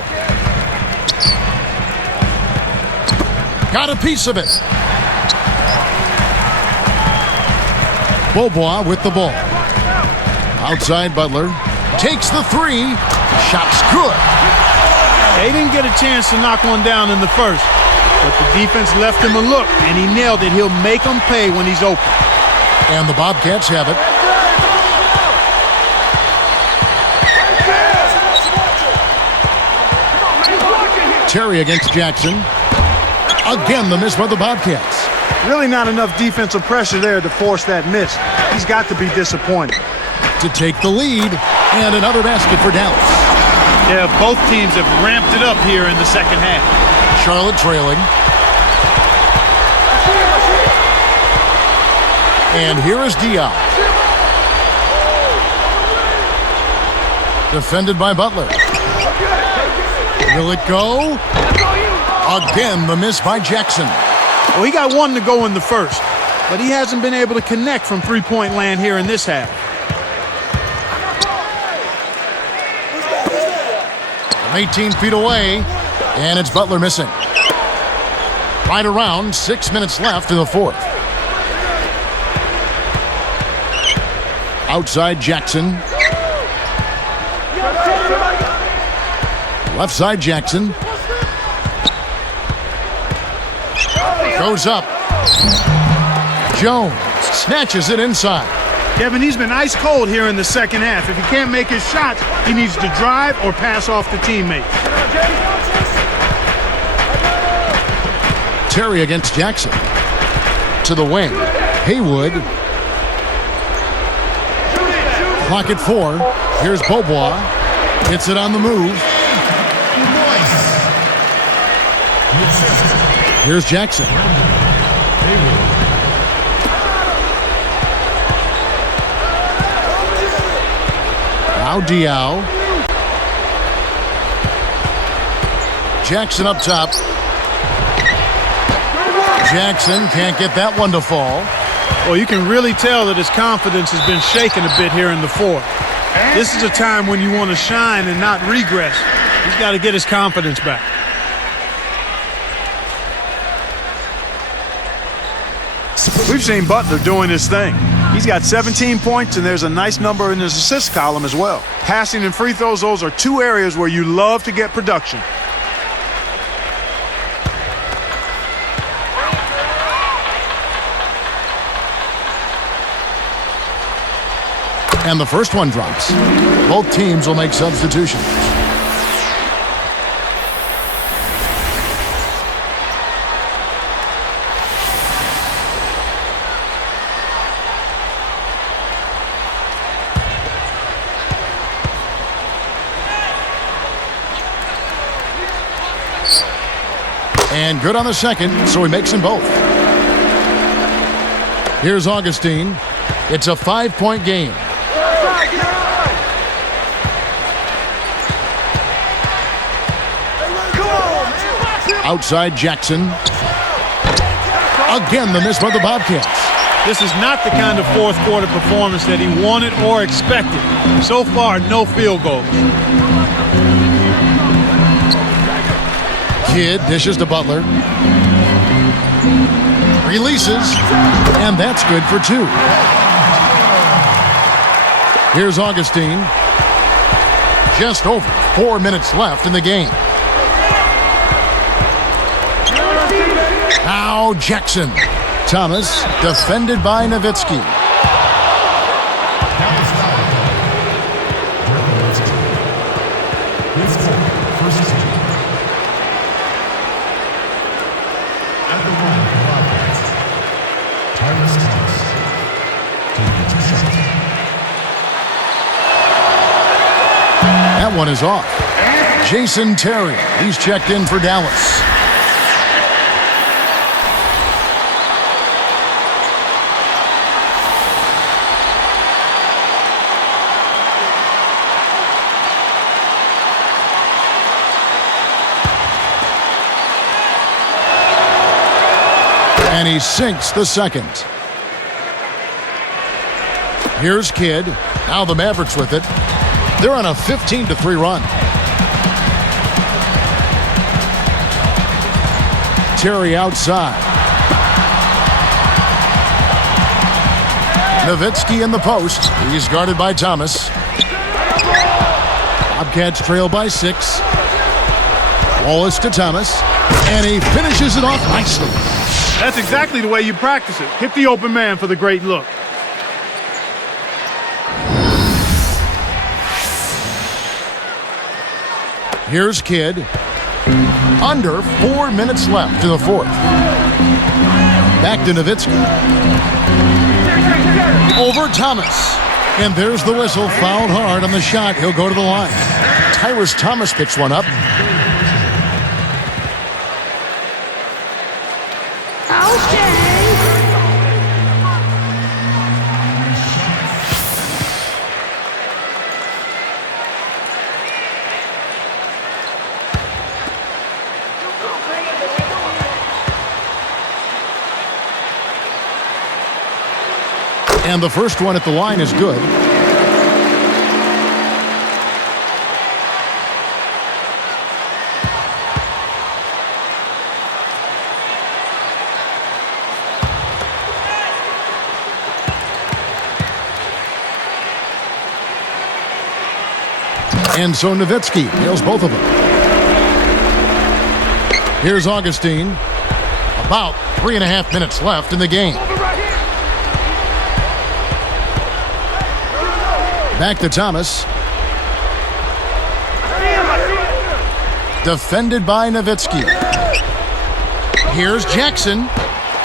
Got a piece of it. Beaubois with the ball. Outside Butler. Takes the 3. Shot's good. They didn't get a chance to knock one down in the first, but the defense left him a look, and he nailed it. He'll make them pay when he's open. And the Bobcats have it. Terry against Jackson. Again, the miss by the Bobcats. Really not enough defensive pressure there to force that miss. He's got to be disappointed. To take the lead, and another basket for Dallas. Yeah, both teams have ramped it up here in the second half. Charlotte trailing. And here is Dion. Defended by Butler. Will it go? Again, the miss by Jackson. Well, he got one to go in the first, but he hasn't been able to connect from three-point land here in this half. From 18 feet away, and it's Butler missing. Right around 6 minutes left in the fourth. Outside Jackson. Left side Jackson. Goes up. Jones snatches it inside. Kevin, he's been ice cold here in the second half. If he can't make his shots, he needs to drive or pass off the teammate. Terry against Jackson. To the wing. Haywood. Clock at 4. Here's Beaubois. Hits it on the move. Here's Jackson. Now Diao. Jackson up top. Jackson can't get that one to fall. Well, you can really tell that his confidence has been shaken a bit here in the fourth. This is a time when you want to shine and not regress. He's got to get his confidence back. We've seen Butler doing his thing. He's got 17 points, and there's a nice number in his assist column as well. Passing and free throws, those are two areas where you love to get production. And the first one drops. Both teams will make substitutions. And good on the second, so he makes them both. Here's Augustine. It's a 5-point game. Outside Jackson. Again, the miss by the Bobcats. This is not the kind of fourth quarter performance that he wanted or expected. So far, no field goals. Kidd dishes to Butler. Releases, and that's good for 2. Here's Augustine. Just over 4 minutes left in the game. Now Jackson. Thomas, defended by Nowitzki. That one is off. Jason Terry, he's checked in for Dallas. And he sinks the second. Here's Kidd. Now the Mavericks with it. They're on a 15-3 run. Terry outside. Nowitzki in the post. He's guarded by Thomas. Bobcats trail by 6. Wallace to Thomas. And he finishes it off nicely. That's exactly the way you practice it. Hit the open man for the great look. Here's Kidd. Under 4 minutes left in the fourth. Back to Nowitzki. Over Thomas. And there's the whistle. Fouled hard on the shot. He'll go to the line. Tyrus Thomas picks one up. And the first one at the line is good. And so Nowitzki nails both of them. Here's Augustine. About 3.5 minutes left in the game. Back to Thomas. Defended by Nowitzki. Here's Jackson.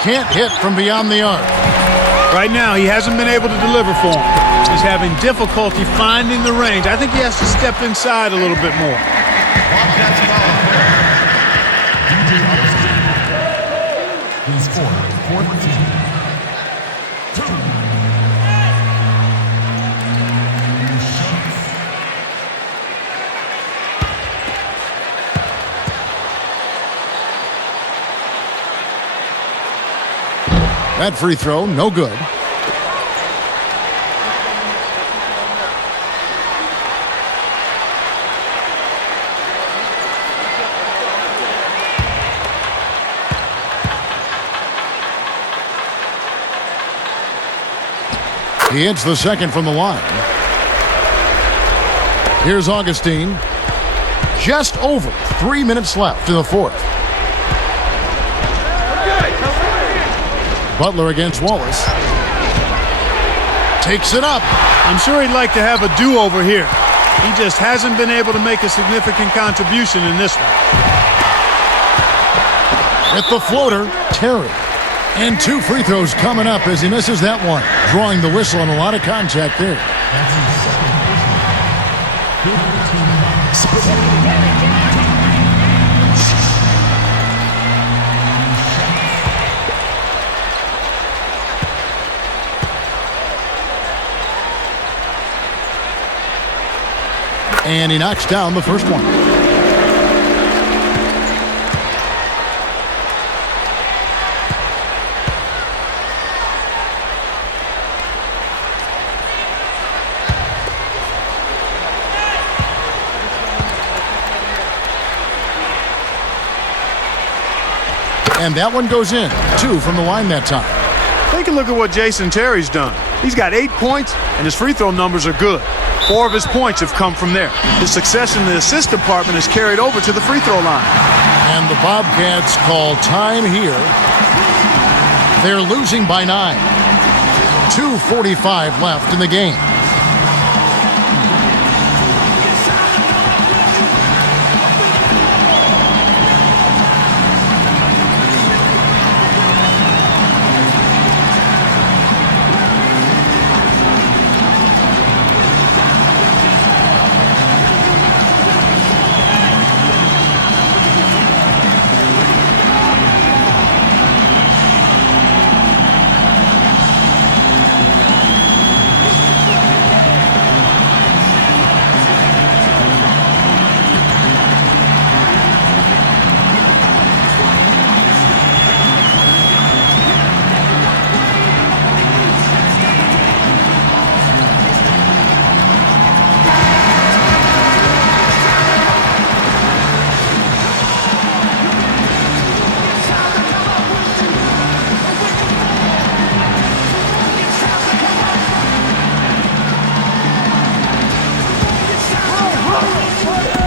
Can't hit from beyond the arc. Right now, he hasn't been able to deliver for him. He's having difficulty finding the range. I think he has to step inside a little bit more. He's 14. That free throw, no good. He hits the second from the line. Here's Augustine. Just over 3 minutes left in the fourth. Butler against Wallace. takes it up. I'm sure he'd like to have a do-over here. He just hasn't been able to make a significant contribution in this one. With the floater, Terry. And 2 free throws coming up as he misses that one. Drawing the whistle and a lot of contact there. And he knocks down the first one. And that one goes in. 2 from the line that time. Take a look at what Jason Terry's done. He's got 8 points, and his free throw numbers are good. 4 of his points have come from there. His success in the assist department is carried over to the free throw line. And the Bobcats call time here. They're losing by 9. 2:45 left in the game.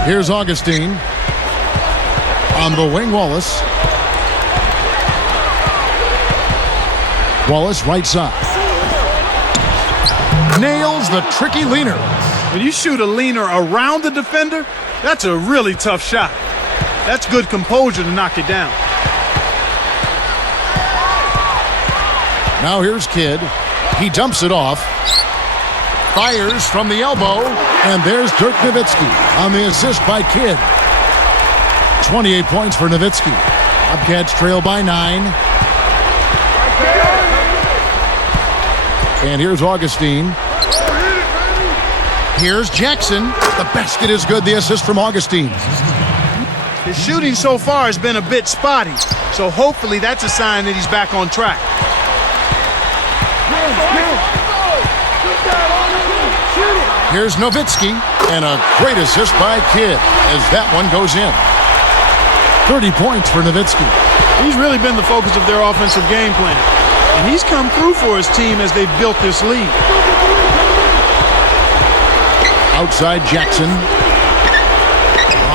Here's Augustine. On the wing, Wallace. Wallace, right side. Nails the tricky leaner. When you shoot a leaner around the defender, that's a really tough shot. That's good composure to knock it down. Now here's Kidd. He dumps it off. Fires from the elbow. And there's Dirk Nowitzki on the assist by Kidd. 28 points for Nowitzki. Bobcats trail by 9. And here's Augustine. Here's Jackson. The basket is good. The assist from Augustine. His shooting so far has been a bit spotty, so hopefully that's a sign that he's back on track. Here's Nowitzki, and a great assist by Kidd as that one goes in. 30 points for Nowitzki. He's really been the focus of their offensive game plan, and he's come through for his team as they've built this lead. Outside Jackson.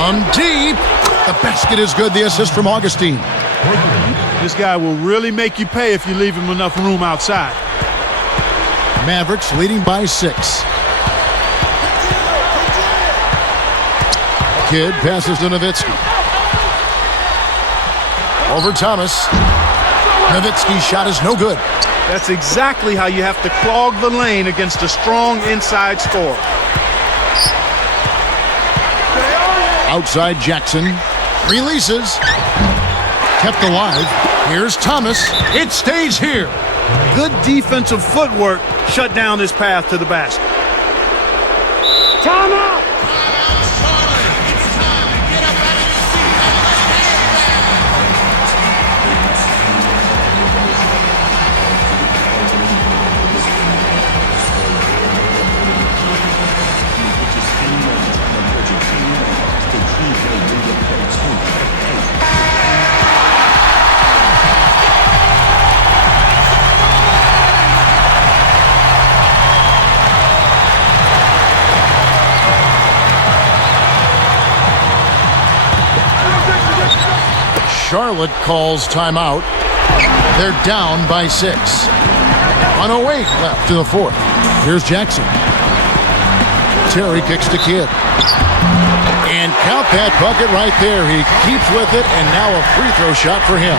On deep. The basket is good. The assist from Augustine. This guy will really make you pay if you leave him enough room outside. Mavericks leading by 6. Kidd passes to Nowitzki. Over Thomas. Nowitzki's shot is no good. That's exactly how you have to clog the lane against a strong inside scorer. Outside Jackson. Releases. Kept alive. Here's Thomas. It stays here. Good defensive footwork shut down his path to the basket. Time out! It's time to get up out of your seat and Charlotte calls timeout. They're down by 6. 1:08 left in the fourth. Here's Jackson. Terry kicks to Kidd. And count that bucket right there. He keeps with it, and now a free throw shot for him.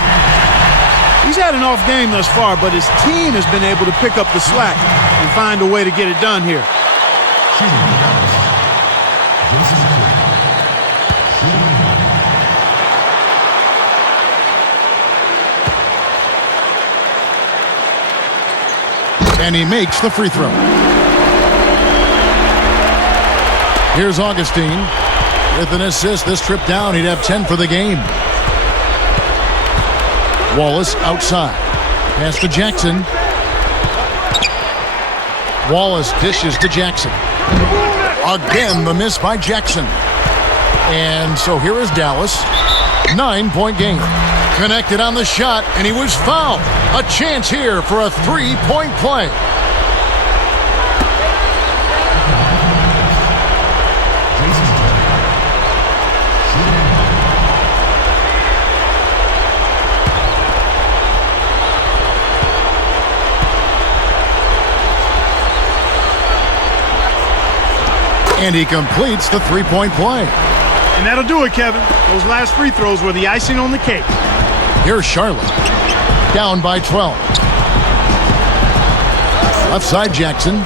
He's had an off game thus far, but his team has been able to pick up the slack and find a way to get it done here. And he makes the free throw. Here's Augustine. With an assist this trip down, he'd have 10 for the game. Wallace outside. Pass to Jackson. Wallace dishes to Jackson. Again, the miss by Jackson. And so here is Dallas. 9-point game. Connected on the shot, and he was fouled. A chance here for a 3-point play. And he completes the 3-point play. And that'll do it, Kevin. Those last free throws were the icing on the cake. Here's Charlotte. Down by 12. Left side Jackson.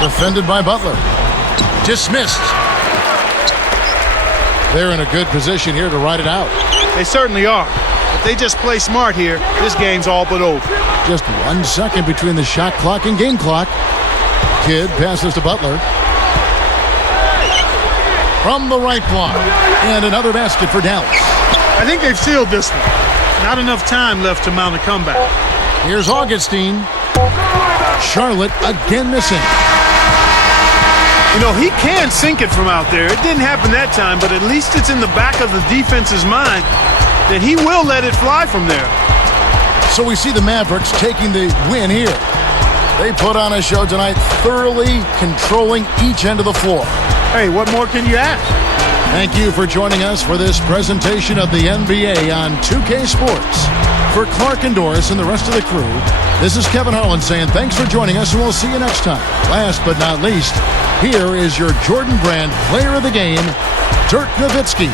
Defended by Butler. Dismissed. They're in a good position here to ride it out. They certainly are. If they just play smart here, this game's all but over. Just 1 second between the shot clock and game clock. Kidd passes to Butler. From the right block. And another basket for Dallas. I think they've sealed this one. Not enough time left to mount a comeback. Here's Augustine. Charlotte again missing. You know, he can sink it from out there. It didn't happen that time, but at least it's in the back of the defense's mind that he will let it fly from there. So we see the Mavericks taking the win here. They put on a show tonight, thoroughly controlling each end of the floor. Hey, what more can you ask? Thank you for joining us for this presentation of the NBA on 2K Sports. For Clark and Doris and the rest of the crew, this is Kevin Harlan saying thanks for joining us, and we'll see you next time. Last but not least, here is your Jordan Brand player of the game, Dirk Nowitzki.